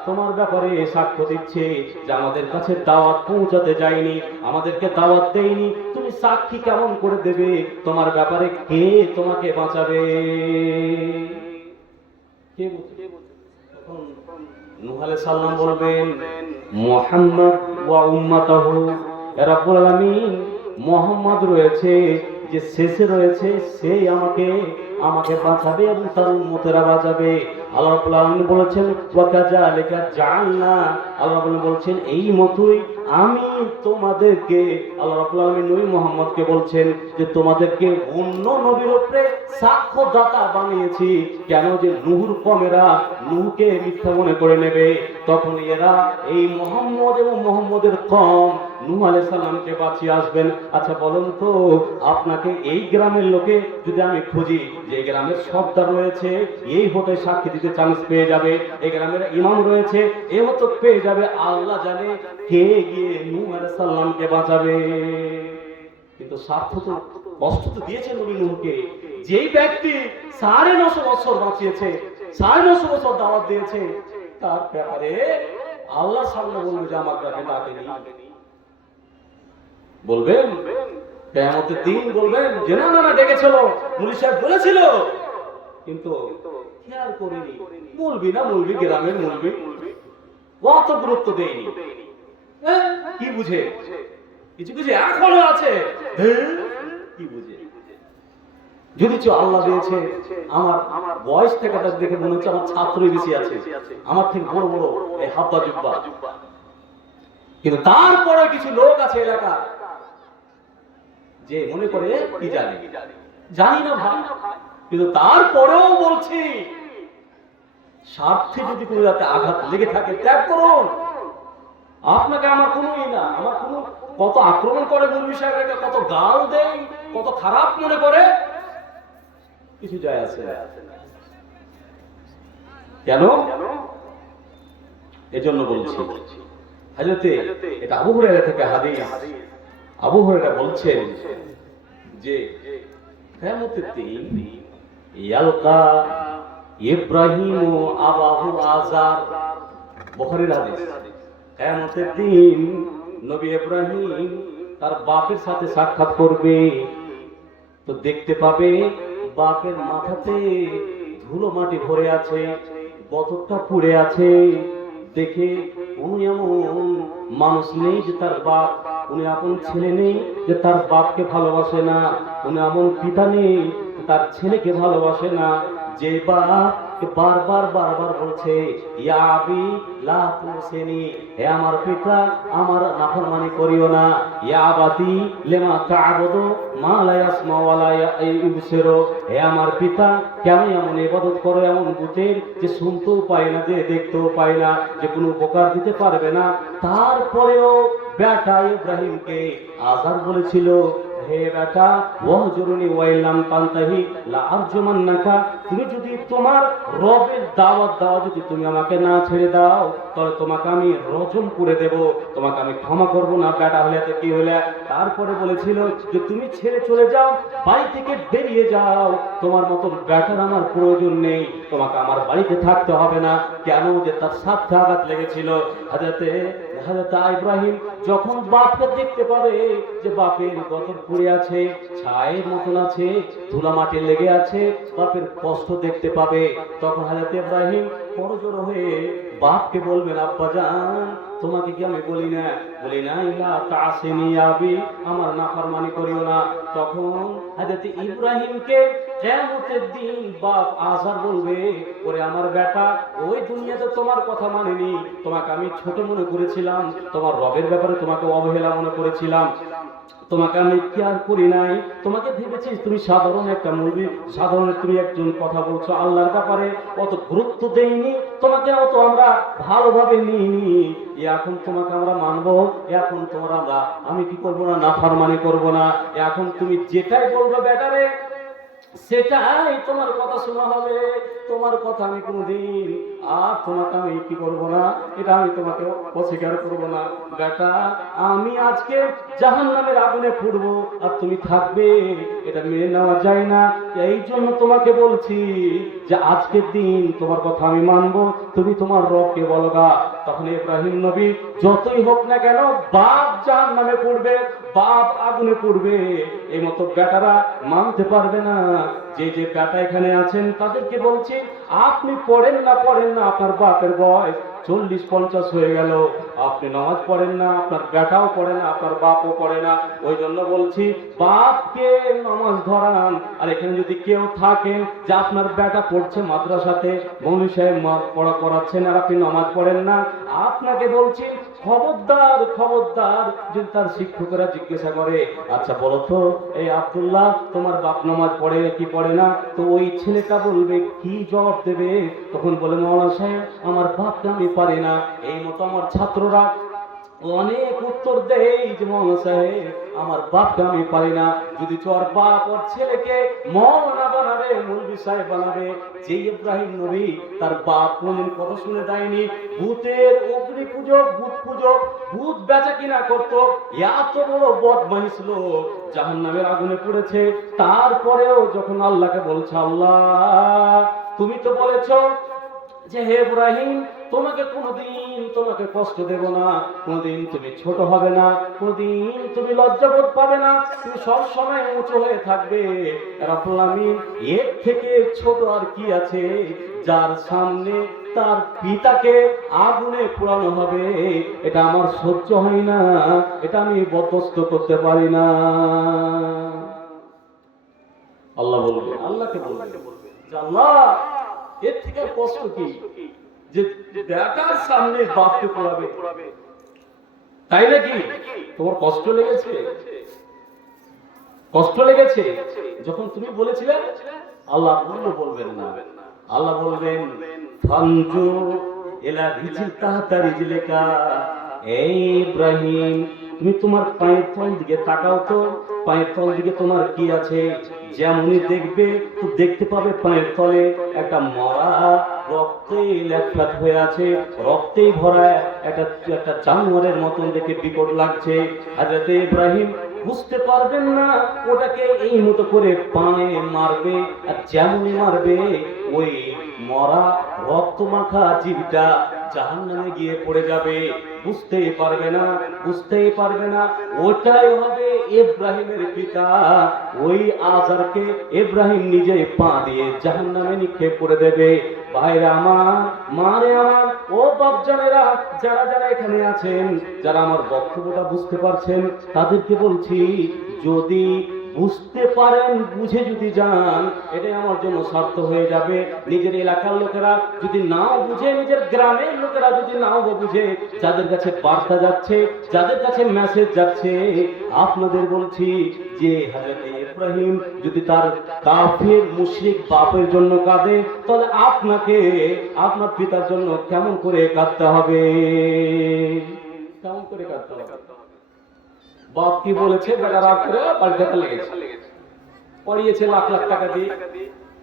তোমার ব্যাপারে সাক্ষ্য দিচ্ছে যে আমাদের কাছে দাওয়াত পৌঁছাতে যায়নি, আমাদেরকে দাওয়াত দেয়নি, তুমি সাক্ষী কেমন করে দেবে? তোমার ব্যাপারে কে তোমাকে বাঁচাবে? কে বলবে? তখন নূহ আলাইহিস সালাম বলবেন, মুহাম্মদ ওয়া উম্মাতাহু, রাব্বুল আলামিন মুহাম্মদ রয়েছে, যে শেষে রয়েছে, সেই আমাকে বাঁচাবে এবং তার উম্মতেরা বাঁচাবে। আল্লাহ রাব্বুল আলামিন বলেছেন, ওয়া কাযালিকা জাআলনা, আল্লাহ বলছেন এই মতই আমি তোমাদেরকে, আল্লাহ রাব্বুল আলামিন নবী মুহাম্মদকে বলছেন যে তোমাদেরকে অন্য নবীর উপরে সাক্ষ্যদাতা বানিয়েছি। কেন? যে নূহর কওমেরা নূহকে মিথ্যা মনে করে নেবে, তখন এরা এই মুহাম্মদ এবং মুহাম্মদের কওম নূহ আলাইহিস সালামকে বাঁচিয়ে আসবেন। আচ্ছা বলুন তো, আপনাকে এই গ্রামের লোকে যদি আমি খুঁজি, যে গ্রামের সর্দার রয়েছে এই হতে সাক্ষী দিতে চান্স পেয়ে যাবে, এই গ্রামের ইমাম রয়েছে এ হতে পেয়ে যাবে, আল্লাহ জানে কে গিয়ে নূহ আলাইহিস সালামকে বাঁচাবে। কিন্তু স্বার্থ তো, কষ্ট তো দিয়েছে নবী নূহকে, যেই ব্যক্তি 950 বছর বাঁচিয়েছে, 950 বছর দাওয়াত দিয়েছে, তার ব্যাপারে আল্লাহর সামনে বলবে যে আমার গ্রামে ডাকেনি, বলবেন কিয়ামতের দিন বলবেন যে না না ডেকেছিল, মুলি সাহেব বলেছিল, কিন্তু খেয়াল করিনি। মুলবি না মুলবি, গ্রামের মুলবি, অত গুরুত্ব দেয়নি। কি বুঝে? কিছু কিছু এখনো আছে, কি বুঝে? যদি আল্লাহ দিয়েছে, আমার বয়স থেকে দেখে মনে হচ্ছে আমার ছাত্রই বেশি আছে, আমার থেকে বড় বড় এই হাব্বা জুব্বা, কিন্তু তারপরে কিছু লোক আছে এলাকা যে মনে করে কি জানি না ভাই, কিন্তু তারপরেও বলছি স্বার্থে যদি কোনো যাতে আঘাত লেগে থাকে ত্যাগ করুন। আপনাকে আমার কোনোই না, আমার কোনো কত আক্রমণ করে মুলবি সাহেবকে, কত গাল দেয়, কত খারাপ মনে করে, কিছু যায় আসে না। কেন? এজন্য বলছি, হযরতে এটা আবু হুরায়রা থেকে হাদিস, আবু হুরায়রা বলছেন যে কিয়ামতের দিন ইয়ালকা ইব্রাহিম ও আবাহু আজার, বুখারীর হাদিস। কিয়ামতের দিন নবী ইব্রাহিম তার বাপের সাথে সাক্ষাৎ করবে, তো দেখতে পাবে বাপের মাথাতে ধুলো মাটি ভরে আছে, বদরটা পুড়ে আছে। দেখে উনি এমন মানুষ নেই যে তার বাপ, উনি আপন ছেলে নেই যে তার বাপকে ভালোবাসে না, উনি এমন পিতা নেই তার ছেলেকে ভালোবাসে না, যে বাপ বারবার বারবার বলছে ইয়া আবি লা তুসিনি, হে আমার পিতা আমার নাফরমানি করিও না, ইয়া আবাতি লিমা তা'বুদু মা লা ইয়াসমা ওয়া লা ইউবসিরু, হে আমার পিতা কেন এমন ইবাদত করো এমন বুতের যে শুনতেও পায় না, যে দেখতেও পায় না, যে কোনো উপকার দিতে পারবে না। তারপরেও বেটা ইব্রাহিমকে আজার বলেছিল, হে বেটা ওয়াহজুরনি ওয়াইলাম তানতাহি লা আরজুমান্নাকা, তুমি যদি তোমার রবের দাওয়াত দাও, যদি তুমি আমাকে না ছেড়ে দাও তাহলে তোমাকে আমি রজম করে দেব, তোমাকে আমি ক্ষমা করব না। বেটা হলে তো কি হলে? তারপরে বলেছিল যে তুমি ছেড়ে চলে যাও, বাড়ি থেকে বেরিয়ে যাও, তোমার মতন বেটার আমার প্রয়োজন নেই, তোমাকে আমার বাড়িতে থাকতে হবে না। কেন? যে তার স্বার্থে আঘাত লেগেছিল। হযরতে ইব্রাহিম যখন বাপকে দেখতে পাবে যে বাপের গতর পড়ে আছে, ছায়ের মতন আছে, ধুলা মাটি লেগে আছে, বাপের কষ্ট দেখতে পাবে, তখন হযরত ইব্রাহিম বড়জোর হয়ে বাপকে বলবেন, আব্বা জান তোমাকে কি আমি বলি না ইলা তাসিনি আবি, আমার নাফরমানি করিও না। তখন হযরত ইব্রাহিমকে কিয়ামতের দিন বাপ আজার বলবে, ওরে আমার বেটা ওই দুনিয়াতে তোমার কথা মানেনি, তোমাকে আমি ছোট মনে করেছিলাম, তোমার রবের ব্যাপারে তোমাকে অবহেলা মনে করেছিলাম, তোমাকে আমি কেয়ার করি নাই, তোমাকে ভেবেছি তুমি সাধারণ একটা মুরগি, সাধারণ তুমি একজন কথা বলছো, আল্লাহর ব্যাপারে অত গুরুত্ব দেইনি, তোমাকে অত আমরা ভালোভাবে নিইনি। এখন তোমাকে আমরা মানবো, এখন তোমরা আমি কি করবো না, নাফরমানি করবো না, এখন তুমি যেটাই বলবে বেটারে সেটাই তোমার কথা শোনা হবে, তোমার কথা আমি কোনোদিন আর তোমাকে আমি কি করবো না, এটা আমি তোমাকে অস্বীকার করবো না। বেটা আমি আজকে জাহান্নামের আগুনে পুড়বো আর তুমি থাকবে, এটা মেনে নেওয়া যায় না। এই জন্য তোমাকে বলছি যে আজকের দিন তোমার কথা আমি মানবো, তুমি তোমার রবকে বলগা। তখন ইব্রাহিম নবী যতই হোক না কেন বাপ জাহান্নামে পড়বে, বাপ আগুনে পড়বে, এই মতো বেটারা মানতে পারবে না। যে যে বেটা এখানে আছেন তাদেরকে বলছি, আপনি পড়েন না আপনার বাপের বয়স 40-50 হয়ে গেল, আপনি নামাজ পড়েন না, আপনার বেটাও পড়ে না, আপনার বাপও পড়ে না, ওই জন্য বলছি বাপকে নামাজ ধরান। আর এখানে যদি কেউ থাকেন যে আপনার বেটা পড়ছে মাদ্রাসাতে, মৌলভী সাহেব পড়া করাচ্ছেন আর আপনি নামাজ পড়েন না, আপনাকে বলছি খবরদার যদি তার শিক্ষকরা জিজ্ঞাসা করে, আচ্ছা বলো তো এই আব্দুল্লাহ তোমার বাপ নামাজ পড়ে কি পড়ে না, তো ওই ছেলেটা বলবে কি জবাব দেবে? তখন বলে মাওলানা সাহেব আমার বাপকে আমি পারি না। এই মতো আমার ছাত্ররা অনেক উত্তর দেয় যে মাওলানা সাহেব আমার বাপকে আমি পারি না। যদি তোর বাপ ওর ছেলেকে মাওলানা বানাবে, মৌলভী সাহেব বানাবে, যে ইব্রাহিম নবী তার বাপ কোনদিন কথা শুনে দেয়নি, ভূতের অগ্নি পূজক, ভূত বেচা কিনা করতো, এত বড় বদমাইশ লোক জাহান্নামের আগুনে পড়েছে, তারপরেও যখন আল্লাহকে বলছে আল্লাহ তুমি তো বলেছো যে হে ইব্রাহিম তোমাকে কোনদিন তোমাকে কষ্ট দেব না, কোনদিন তুমি ছোট হবে না, কোনদিন তুমি লজ্জাবোধ পাবে না, তুমি সব সময় উঁচু হয়ে থাকবে। রব্বুল আমিন এর থেকে ছোট আর কি আছে যার সামনে তার পিতাকে আগুনে পোড়ানো হবে? এটা আমার সহ্য হয় না, এটা আমি বরদাস্ত করতে পারি না। আল্লাহ বলবে, আল্লাহকে বলবে আল্লাহ এর থেকে কষ্ট কি যে বেটার সামনে বাপকে পড়াবে? তাই নাকি? তোমার কষ্ট লেগেছে? যখন তুমি বলেছিলে আল্লাহ বলবেন না, আল্লাহ বলবেন ফানজুর ইলা রিজলিকা রিজলিকা, এই ইব্রাহিম তুমি তোমার পায়ের তল দিকে তাকাও তো, পায়ের তল দিকে তোমার কি আছে? যেমনই দেখবে তো দেখতে পাবে পায়ের তলে একটা মরা রক্তে লেটফাট হয়ে আছে, রক্তেই ভরা একটা জানোয়ারের মতন দেখে বিকট লাগছে। হযরত ইব্রাহিম বুঝতে পারবেন না, ওটাকে এই মতো করে পায়ে মারবে, আর যেমনই মারবে ওই মরা রক্ত মাখা জীবটা জাহান্নামে গিয়ে পড়ে যাবে। বুঝতেই পারবে না, বুঝতেই পারবে না। ওটাই হবে ইব্রাহিমের পিতা, ওই আজারকে ইব্রাহিম নিজে পা দিয়ে জাহান্নামে নিক্ষেপ করে দেবে। ভাইরা আমার, মারে আমার, ও বাপজানেরা, যারা যারা এখানে আছেন, যারা আমার বক্তব্যটা বুঝতে পারছেন, তাদেরকে বলছি, যদি বুঝতে পারেন, বুঝে যদি যান, এটাই আমার জন্য স্বার্থ হয়ে যাবে। নিজের এলাকার লোকেরা যদি নাও বুঝে, নিজের গ্রামের লোকেরা যদি নাও বুঝে, যাদের কাছে বার্তা যাচ্ছে, যাদের কাছে মেসেজ যাচ্ছে, আপনাদের বলছি যে হযরত ইব্রাহিম যদি তার কাফির মুশরিক বাপের জন্য কাঁদে, তাহলে আপনাকে আপনার পিতার জন্য কেমন করে কাঁদতে হবে, কেমন করে কাঁদতে হবে। বাপ কি বলেছে, বেটা রাগ করে পাল্টাতে লেগেছে, পড়িয়েছে লাখ লাখ টাকা দিয়ে,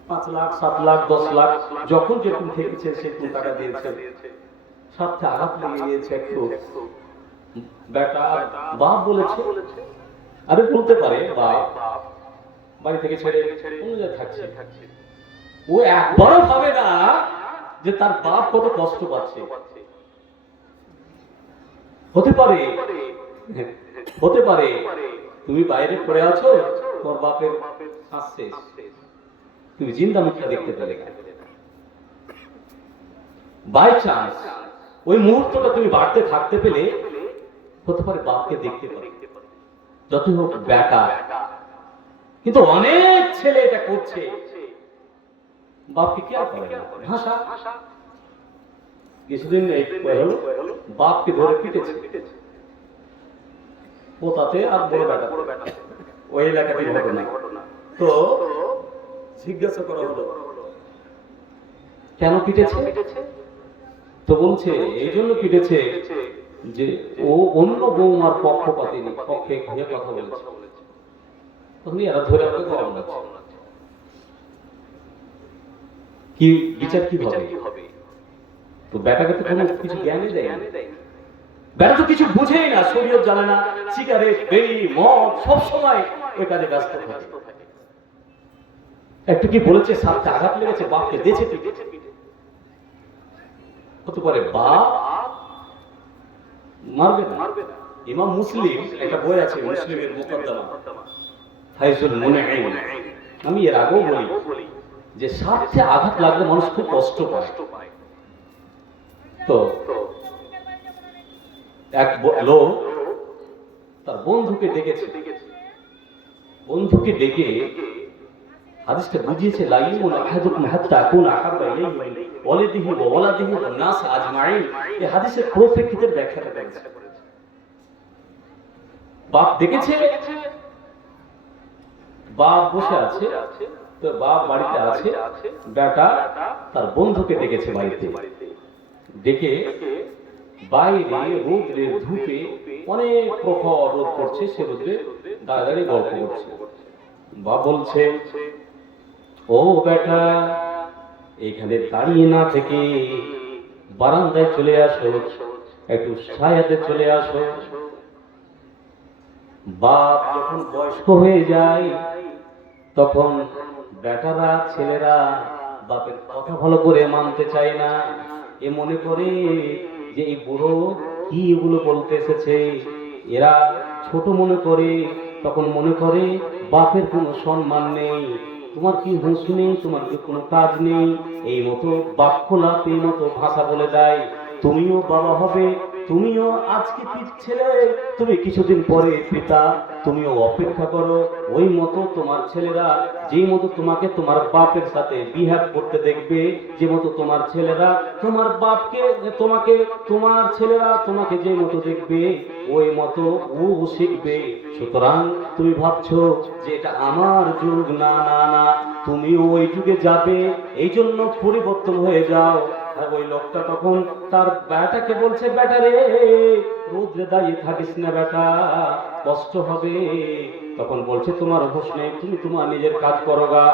5 লাখ 7 লাখ 10 লাখ, যখন যেরকম থেকেছে সেরকম টাকা দিয়েছে, সাথে আঘাত লেগে গিয়েছে একটু। বেটা বাপ বলেছে, আরে বলতে পারে বাপ বাড়ি থেকে ছেড়ে অন্য জায়গায় থাকছে, ও একবারও ভাবে না যে তার বাপ কত কষ্ট পাচ্ছে। হতে পারে, হতে পারে তুমি বাইরে পড়ে আছো, তোমার বাপের আসছে, তুমি জিন্দা মুখটা দেখতে পেলে, বাই চান্স ওই মুহূর্তটা তুমি বাড়তে থাকতে পেলে, হতে পারে বাপকে দেখতে পারে, যতই হোক বেটা। কিন্তু অনেক ছেলে এটা করছে, বাপকে কি আর করে না, ভাষা। কিছুদিন হলো বাপকে ধরে পিটেছে, পোতাতে আর বড় বেটা, ওই এলাকাতে ঘটনা। তো জিজ্ঞাসা করা হলো কেন পিটেছে, তো বলছে এই জন্য পিটেছে যে ও অন্য বৌমার পক্ষপাতিনী, পক্ষে গিয়ে কথা বলেছে, তখন এরা ধরে আমাকে গরম লাগছে। কি বিচার কি হবে? তো বেটাকে তো কোনো কিছু জ্ঞানই দেয় না, বেটা তো কিছু বুঝেই না, শরীয়ত জানে না, সিগারেট বেড়ি মদ সব সময় ওই কাজে ব্যস্ত থাকে। একটু কি বলেছে, সাথে আঘাত লেগেছে, বাপকে দিয়েছে পিঠে। হতে পারে বাপ মারবে না। ইমাম মুসলিম একটা বই আছে, মুসলিমের মুকদ্দমা ফাইজুল মুনঈম, আমি এর আগেও বলি যে সাথে আঘাত লাগলে মানুষ খুব কষ্ট পায়। তো এক লোক তার বন্ধুকে ডেকেছে, বন্ধুকে ডেকে হাদিসটা বুঝিয়েছে, লাইমুন আহাদুকুম হাত্তা আকুনা আহাব্বা ইলাইহি মিন ওয়ালিদিহি ওয়া ওয়ালাদিহি ওয়ান নাস আজমাইন। এই হাদিসের প্রত্যেকটির ব্যাখ্যাটা করেছে। বাপ ডেকেছে, বাপ বসে আছে, তো বাপ বাড়িতে আছে, বেটা তার বন্ধুকে ডেকেছে বাড়িতে, ডেকে বাইরে রোদ্রের ধূপে, অনেক প্রখর রোদ পড়ছে, সে রোদ্রে দাঁড়িয়ে দাঁড়িয়ে গল্প করছে। বাপ বলছে, ও বেটা, এখানে দাঁড়িয়ে না থেকে বারান্দায় চলে আসো, একটু ছায়াতে চলে আসো। বাপ যখন বয়স্ক হয়ে যায়, তখন বেটারা, ছেলেরা বাপের কথা ভালো করে মানতে চায় না, এ মনে করে যে এই বুড়ো কি এগুলো বলতে এসেছে, এরা ছোট মনে করে, তখন মনে করে বাপের কোনো সম্মান নেই, তোমার কি হুঁশ নেই, তোমার কি কোনো কাজ নেই, এই মতো বাক্যলাপ, এই মতো ভাষা বলে দেয়। তুমিও বাবা হবে, তুমিও আজকে ছেলে, তুমি কিছুদিন পরে পিতা, তুমিও অপেক্ষা করো। ওই মতো তোমার ছেলেরা যেই মতো তোমাকে তোমার বাপের সাথে বিহেভ করতে দেখবে, যে মতো তোমার ছেলেরা তোমার বাপকে, তোমাকে তোমার ছেলেরা তোমাকে যে মতো দেখবে, ওই মতো ও শিখবে। সুতরাং তুমি ভাবছো যে এটা আমার যুগ, না না না, তুমিও ওই যুগে যাবে, এই জন্য পরিবর্তন হয়ে যাও। আর ওই লোকটা তখন তার বেটাকে বলছে, বেটা রে, রোদ্রে দাঁড়িয়ে থাকিস না বেটা, কষ্ট হবে। তখন বলছে, তোমার অভ্যাস নেই, তুমি তোমার নিজের কাজ করো গা।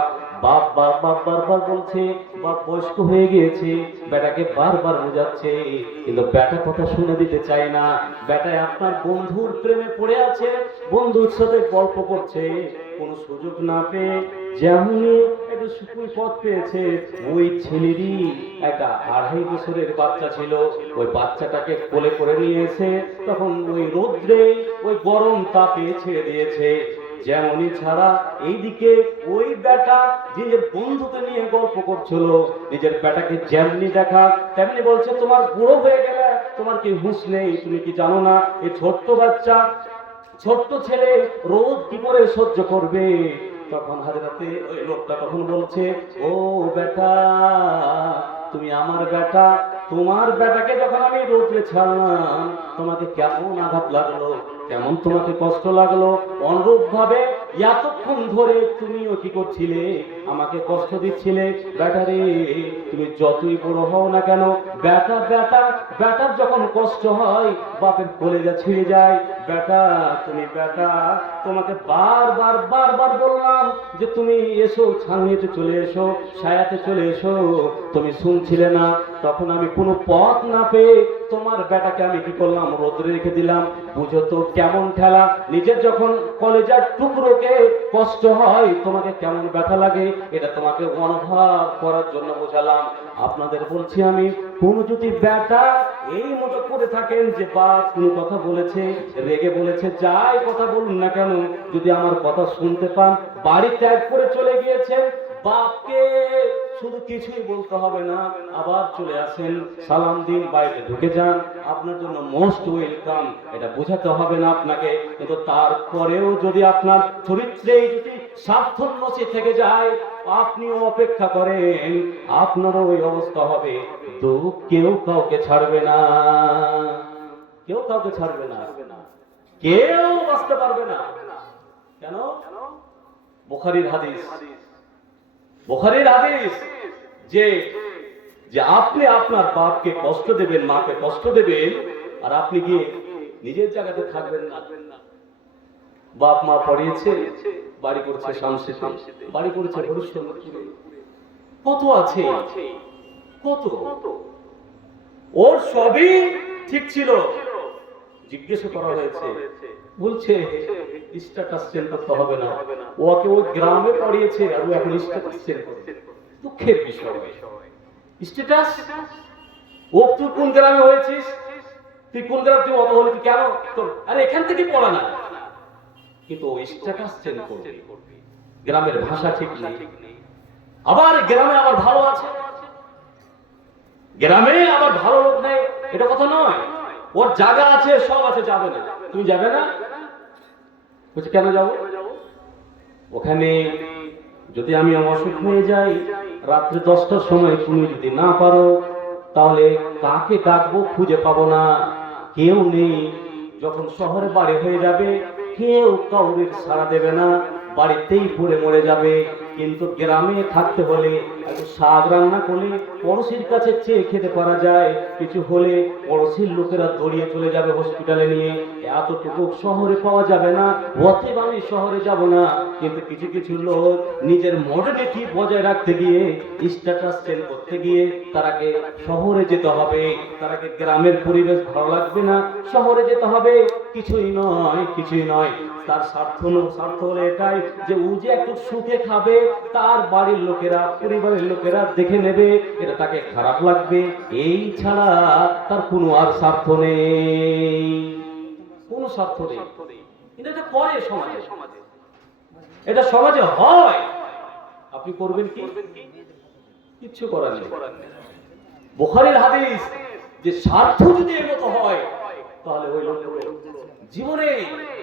বাপ বারবার বারবার বলছে, বাপ বয়স্ক হয়ে গিয়েছে, বেটাকে বারবার বোঝাচ্ছে, কিন্তু বেটা কথা শুনে দিতে চায় না। বেটায় আপনার বন্ধুর প্রেমে পড়ে আছে, বন্ধুর সাথে গল্প করছে, কোনো সুযোগ না পেয়ে যেমনি একটু সুকুল পথ পেয়েছে, ওই ছেলেরই একটা 2.5 বছরের বাচ্চা ছিল, ওই বাচ্চাটাকে কোলে করে নিয়ে এসে তখন ওই রোদ্রে ওই গরম তাপে ছেড়ে দিয়েছে। যেমনই ছাড়া এইদিকে ওই বেটা নিজের বন্ধুকে নিয়ে গল্প করছিল, নিজের বেটাকে যেমনি দেখা তেমনি বলছে, তোমার বুড়ো হয়ে গেলে তোমার কি হুঁশ নেই? তুমি কি জানো না এই ছোট্ট বাচ্চা, ছোট্ট ছেলে রোদ কি করে সহ্য করবে? তখন হাজরাতে ওই লোকটা তখন বলছে, ও বেটা, তুমি আমার বেটা, তোমার বেটাকে যখন আমি রোদে ছাড়লাম তোমাকে কেমন আঘাত লাগলো, কেমন তোমাকে কষ্ট লাগলো, অনুরূপ ভাবে এতক্ষণ ধরে তুমিও কি করছিলে? আমাকে কষ্ট দিচ্ছিলে। বেটা রে, তুমি যতই বড় হও না কেন, বেটা বেটা বেটার যখন কষ্ট হয় বাপের কলেজা ছিঁড়ে যায়। বেটা, তুমি বেটা, তোমাকে বারবার বারবার বললাম যে তুমি এসো, ছাউনিতে চলে এসো, ছায়াতে চলে এসো, তুমি শুনছিলে না। তখন আমি কোনো পথ না পেয়ে তোমার বেটাকে আমি কি করলাম? রোদে রেখে দিলাম। বুঝো তো কেমন ঠেলা, নিজের যখন কলেজার টুকরোকে কষ্ট হয় তোমাকে কেমন ব্যথা লাগে, এটা তোমাকে অনুভব করার জন্য বোঝালাম। আপনাদের বলছি আমি, কোন যদি বেটা এই মতো করে থাকেন যে বাপ কোনো কথা বলেছে, রেগে বলেছে, যাই কথা বলুন না কেন, যদি আমার কথা শুনতে পান, বাড়ি ত্যাগ করে চলে গিয়েছেন, বাপকে শুধু কিছুই বলতে হবে না, আবার চলে আসেন, সালাম দিন, বাড়িতে ঢুকে যান, আপনার জন্য মোস্ট ওয়েলকাম, এটা বোঝাতে হবে না আপনাকে। কিন্তু তারপরেও যদি আপনার চরিত্রে যদি স্বার্থন্যাসী থেকে যায়, আপনিও অপেক্ষা করেন, আপনারও ওই অবস্থা হবে। তো কেউ কাউকে ছাড়বে না, কেউ কাউকে ছাড়বে না, কেউ বাঁচতে পারবে না। কেন? বুখারীর হাদিস, বুখারীর হাদিস যে যে আপনি আপনার বাপকে কষ্ট দেবেন, মাকে কষ্ট দেবেন, আর আপনি গিয়ে নিজের জায়গাতে থাকবেন না। বাপ মা পড়িয়েছে, বাড়ি করছে শামসিতে, বাড়ি করেছে হরিশ্চন্দ্রপুরে, কত আছে, কত, ওর সবই ঠিক ছিল। জিজ্ঞেস করা হয়েছে, বলছে স্ট্যাটাস চেঞ্জ করতে হবে না, ওকে ওই গ্রামে পড়িয়েছে আর ও এখন স্ট্যাটাস চেঞ্জ করছে। দুঃখের বিষয়, স্ট্যাটাস, ও তুই কোন গ্রামে হয়েছিস, তুই কোন গ্রাম, তুই অত হলি কেন তোর, আরে এখান থেকে পড়া না, কিন্তু ও স্ট্যাটাস চেঞ্জ করবে। গ্রামের ভাষা ঠিক নেই, আবার গ্রামে আবার ভালো আছে, গ্রামে আবার ভালো লোক নেই, এটা কথা নয়। ওর জায়গা আছে, সব আছে, যাবে না, তুমি যাবে না? বলছে কেন যাবো? ওখানে যদি আমি অসুখ হয়ে যাই, রাত্রে 10টার সময় তুমি যদি না পারো, তাহলে কাকে ডাকবো খুঁজে পাবো না, কেউ নেই। যখন শহরে বাড়ি হয়ে যাবে, কেউ কাউরির সাড়া দেবে না, বাড়িতেই পড়ে মরে যাবে। কিন্তু গ্রামে থাকতে হলে একটু শাক রান্না করলে পড়োশির কাছে চেয়ে খেতে পারা যায়, কিছু হলে পড়োশির লোকেরা দৌড়িয়ে চলে যাবে হসপিটালে নিয়ে, এতটুকু শহরে পাওয়া যাবে না। অতএব আমি শহরে যাব না, কিন্তু কিছু কিছু লোক নিজের মডার্নিটি বজায় রাখতে গিয়ে, স্ট্যাটাস চেঞ্জ করতে গিয়ে তারাকে শহরে যেতে হবে, তারাকে গ্রামের পরিবেশ ভালো লাগবে না, শহরে যেতে হবে। কিছুই নয়, কিছুই নয়, তার স্বার্থ হলো এটাই যে ও যে একটু সুখে খাবে, তার বাড়ির লোকেরা, পরিবারের লোকেরা দেখে নেবে, এটা তাকে খারাপ লাগবে, এই ছাড়া তার কোনো আর স্বার্থ নেই, কোনো স্বার্থ নেই। কিন্তু এটা করে সমাজে, এটা সমাজে হয়, আপনি করবেন কি? কিচ্ছু করার নেই। বুখারীর হাদিস যে স্বার্থ যদি এমতো হয়, তাহলে ওই লোক জীবনে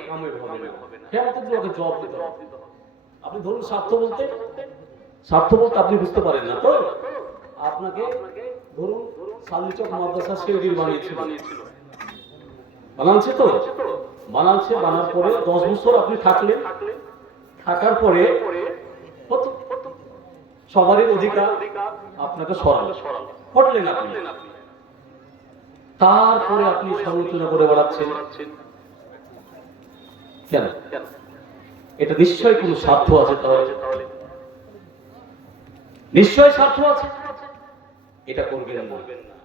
কামের হবে না, কেমন ওকে জবাব দিতে হবে। আপনি ধরুন স্বার্থ বলতে, স্বার্থ বলতে আপনি বুঝতে পারেন না তো, আপনাকে ধরুন সাল্লিচক মাদ্রাসা সেক্রেটারি বানিয়েছিল, বানাচ্ছে তো, বানাচ্ছে, বানার পরে 10 বছর আপনি থাকলেন, থাকার পরে সবারই অধিকার আপনাকে সরালো, হটলেন আপনি, তারপরে আপনি সমালোচনা করে বেড়াচ্ছেন কেন? এটা নিশ্চয়ই কোনো স্বার্থ আছে। তাহলে নিশ্চয় স্বার্থ আছে, এটা করবেন না।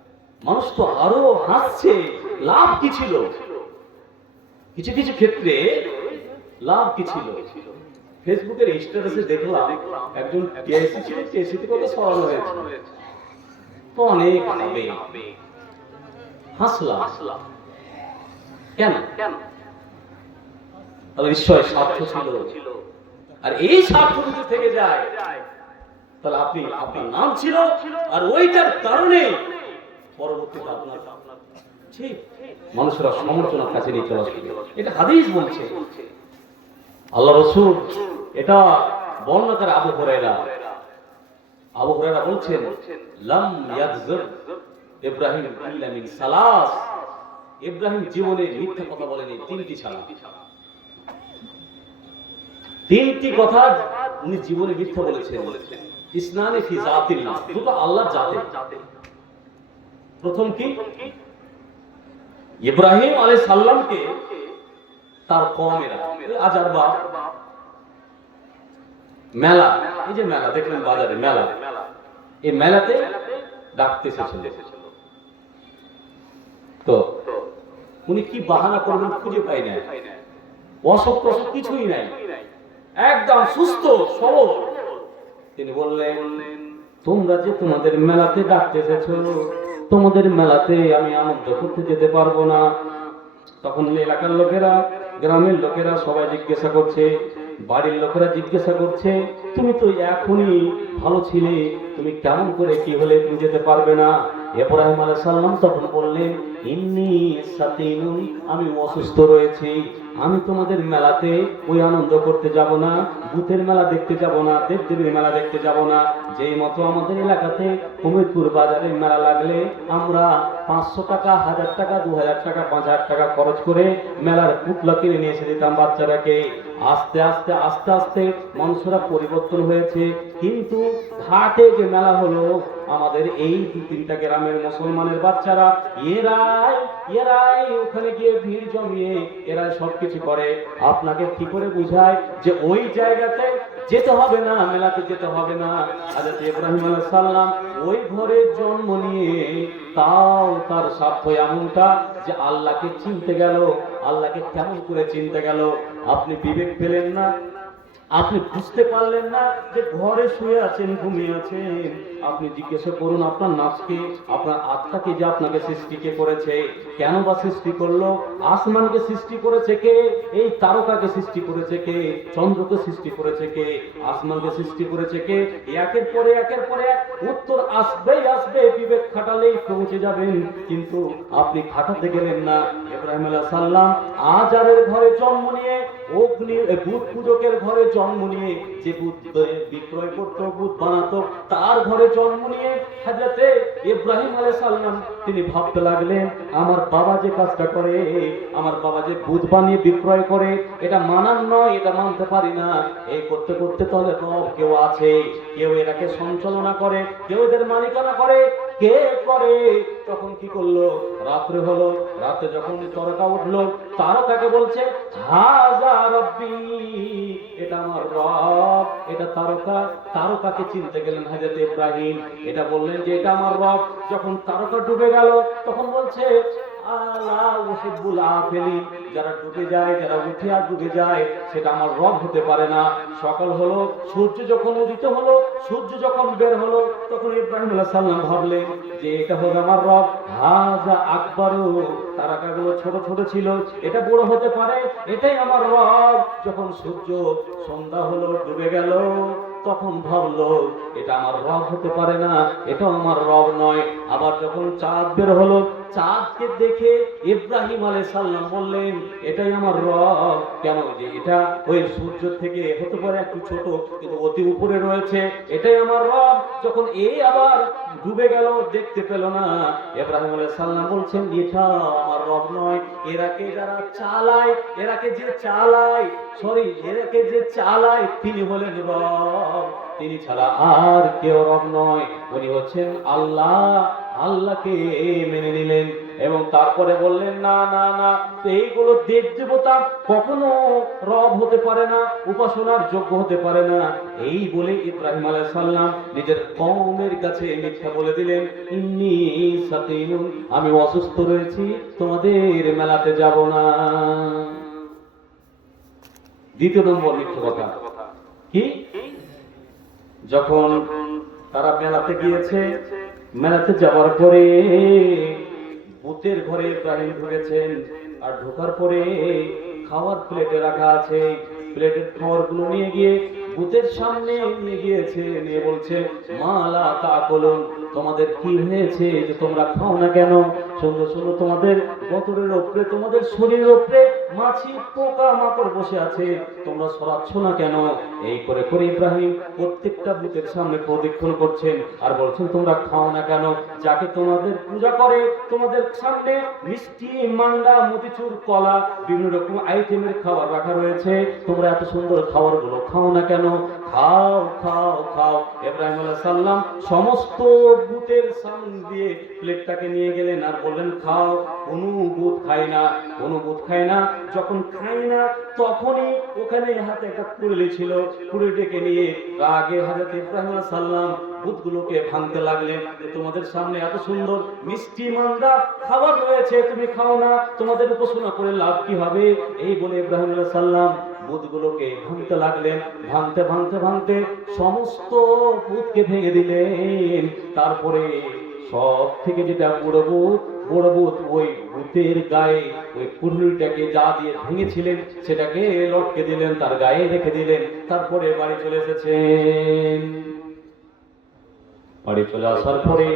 মানুষ তো আরো হাসছে, লাভ কি ছিল? কিছু কিছু ক্ষেত্রে লাভ কি ছিল? ফেসবুকের স্ট্যাটাসে দেখলাম একজন কেএসসি ছিল, কেএসসিতে কত সরানো হয়েছে, তো অনেক হবে, হাসলাম। কেন? তাহলে নিশ্চয় স্বার্থ ছিল। আর এই স্বার্থ যদি থেকে যায়, তাহলে আপনার নাম ছিল, আর ওইটার কারণে পরবর্তীতে আপনার ঠিক মানুষেরা সমালোচনার কাছে নিয়ে চলে আসবে। এটা হাদিস বলছে, আল্লাহ রাসূল এটা বর্ণনা করে আবু হুরায়রা বলছেন, লাম ইয়াযুব ইব্রাহিম ইল্লা মিন সালাস, ইব্রাহিম জীবনে মিথ্যা কথা বলেনি তিনটি ছাড়া। তিনটি কথা উনি জীবনে মিথ্যা বলেছেন। ইসনানে ফি জাতিল্লাহ, দুটো আল্লাহর জাতে। প্রথম কি? ইব্রাহিম আলাইহিস সালামকে তার কওমেরা আজারবা মেলা, এই যে মেলা দেখলেন বাজারে মেলা, এই মেলাতে ডাকতে এসেছিল। তো উনি কি বাহানা করবেন খুঁজে পাই না, অসুখ টসুখ কিছুই নাই, একদম সুস্থ সবল। তিনি বললেন, তোমরা যে তোমাদের মেলাতে ডাকতে এসেছো, তোমাদের মেলাতে আমি আনন্দ করতে যেতে পারবো না। তখন এলাকার লোকেরা, গ্রামের লোকেরা সবাই জিজ্ঞাসা করছে, বাড়ির লোকেরা জিজ্ঞাসা করছে, তুমি তো এখনই ভালো ছিলে, তুমি কেমন করে কি হলে তুমি যেতে পারবে না? ইব্রাহিম আলাইহিস সালাম তখন বললেন, ইন্নী সাকিনুন, আমি অসুস্থ রয়েছি, আমি তোমাদের মেলাতে ওই আনন্দ করতে যাব না, ভূতের মেলা দেখতে যাব না, দেবদেবীর মেলা দেখতে যাব না। যেই মতো আমাদের এলাকাতে কুমিরপুর বাজারে মেলা লাগলে আমরা 500 টাকা, 1000 টাকা, 2000 টাকা, 5000 টাকা খরচ করে মেলার পুতলা কিনে নিয়ে এসে দিতাম বাচ্চারাকে। আস্তে আস্তে আস্তে আস্তে মানুষরা পরিবর্তন হয়েছে, কিন্তু ঘাটে যে মেলা হলো, আমাদের এই 2-3টা গ্রামের মুসলমানের বাচ্চারা এরাই ওখানে গিয়ে ভিড় জমিয়ে এরা সবকিছু করে। আপনাকে কি করে বুঝায় যে ওই জায়গাতে যেতে হবে না, মেলাতে যেতে হবে না? হযরত ইব্রাহিম আলাইহিস সালাম ওই ঘরে জন্ম নিয়ে তাও তার স্বার্থ এমনটা যে আল্লাহকে চিনতে গেল। আল্লাহকে কেমন করে চিনতে গেল? আপনি বিবেক পেলেন না, আপনি বুঝতে পারলেন না যে ঘরে শুয়ে আছেন, ঘুমিয়ে আছেন। আপনি জিজ্ঞাসা করুন আপনার নাফসকে, আপনার আত্মাকে যে আপনাকে সৃষ্টি কে করেছে, কেন বা সৃষ্টি করলো? আসমানকে সৃষ্টি করেছে কে? এই তারকাকে সৃষ্টি করেছে কে? চন্দ্রকে সৃষ্টি করেছে কে? আসমানকে সৃষ্টি করেছে কে? একের পরে এক উত্তর আসবেই আসবে, বিবেক খাটালেই পৌঁছে যাবেন, কিন্তু আপনি খাটাতে গেলেন না। ইব্রাহিম আলাইহিস সালাম আজারের ঘরে জন্ম নিয়ে, ভূত পূজকের ঘরে জন্ম নিয়ে, যে ভূত বিক্রয় করতো, ভূত বানাতো, তার ঘরে জন্ম নিয়ে হযরতে ইব্রাহিম আলাইহিস সালাম তিনি ভাবতে লাগলেন, আমার বাবা যে কাজটা করে, আমার বাবা যে ভূত বানিয়ে বিক্রয় করে, এটা মানার নয়, এটা মানতে পারি না। এই করতে করতে তাহলে রব কেউ আছে, কেউ এটাকে সঞ্চালনা করে, কেউ এদের মালিকানা করে, কে করে? তখন কি করলো? রাত্রে হলো, রাতে যখন তারকা উঠলো, তারকাকে বলছে, হাযা রব্বি, এটা আমার রব। এটা তারকাকে চিনতে গেলেন হযরত ইব্রাহিম, এটা বললেন যে এটা আমার রব। যখন তারকা ডুবে গেল, তখন বলছে, আলা উহিব্বুল আফিলিন, যারা ডুবে যায়, যারা উঠে আর ডুবে যায়, সেটা আমার রব হতে পারে না। সকাল হলো, সূর্য যখন উদিত হলো, সূর্য যখন বের হলো, তখন ইব্রাহিম আলাইহিস সালাম ভাবলেন যে এটা হলো আমার রব। হাযা আকবারু, তারকাগুলো ছোট ছোট ছিল, এটা বড় হতে পারে, এটাই আমার রব। যখন সূর্য সন্ধ্যা হলো, ডুবে গেল, তখন ভাবলো এটা আমার রব হতে পারে না, এটাও আমার রব নয়। আবার যখন চাঁদ বের হলো, চাঁদকে দেখে ইব্রাহিম আলাইহিস সালাম বললেন, এটাই আমার রব। কেন? যে এটা ওই সূর্য থেকে হতে পারে একটু ছোট, কিন্তু অতি উপরে রয়েছে, এটাই আমার রব। যখন এই আবার ডুবে গেল, দেখতে পেল না, ইব্রাহিম আলাইহিস সালাম বলছেন, এটা আমার রব নয়। এরাকে যে চালায় তিনি হলেন রব, তিনি ছাড়া আর কেউ রব নয়, উনি হচ্ছেন আল্লাহ। আল্লাহকে মেনে নিলেন। এবং তারপরে বললেন না না না, এইগুলো দেব দেবতা কখনো রব হতে পারে না, উপাসনার যোগ্য হতে পারে না। এই বলে ইব্রাহিম আলাইহিস সালাম নিজের কওমের কাছে মিথ্যা বলে দিলেন, ইন্নী সাকিমুন, আমি অসুস্থ রয়েছি, তোমাদের মেলাতে যাব না। দ্বিতীয় নম্বর মিথ্যা কথা কি? যখন তারা মেলাতে গিয়েছে, মেলাতে যাওয়ার পরে ভূতের ঘরে ইব্রাহিম ঢুকেছেন, আর ঢোকার পরে খাওয়ার প্লেটে রাখা আছে, প্লেটের খাবারগুলো নিয়ে গিয়ে ভূতের সামনে নিয়ে গিয়েছে, নিয়ে বলছে মালা তাকুলুন, তোমাদের কি হয়েছে যে তোমরা খাও না কেন? শুনো শুনো, তোমাদের বদরের উপরে, তোমাদের শরীরের উপরে মাছি পোকা মাকড় বসে আছে, তোমরা সরাচ্ছ না কেন? এই করে করে ইব্রাহিম প্রত্যেকটা ভূতের সামনে প্রদক্ষিণ করছেন আর বলছেন তোমরা খাও না কেন? যাকে তোমাদের পূজা করে তোমাদের সামনে মিষ্টি, মান্ডা, মতিচুর, কলা, বিভিন্ন রকম আইটেমের খাবার রাখা রয়েছে, তোমরা এত সুন্দর খাবারগুলো খাও না কেন? খাও খাও খাও। ইব্রাহিম আলাইহিস সালাম সমস্ত ভূতের সামনে দিয়ে প্লেটটাকে নিয়ে গেলেন আর বললেন খাও। কোনো ভূত খায় না, কোনো ভূত খায় না। যখন খায় না তখনই ওখানে হাতে একটা কুড়ুলি ছিল, কুড়ুলিটাকে নিয়ে রাগে হযরত ইব্রাহিম আলাইহিস সালাম ভূতগুলোকে ভাঙতে লাগলেন, তোমাদের সামনে এত সুন্দর মিষ্টি মান্দা খাবার রয়েছে, তুমি খাও না, তোমাদের উপাসনা করে লাভ কি হবে? এই বলে ইব্রাহিম আলাইহিস সালাম ভূতগুলোকে ভাঙতে লাগলেন। ভাঙতে ভাঙতে ভাঙতে সমস্ত ভূতকে ভেঙে দিলেন। তারপরে সব থেকে যেটা বড় ভূত, ওই ভূতের গায়ে ওই কুড়ুলিটাকে যা দিয়ে ভেঙেছিলেন সেটাকে লটকে দিলেন, তার গায়ে রেখে দিলেন। তারপরে বাড়ি চলে এসেছেন। বাড়ি চলে আসার পরে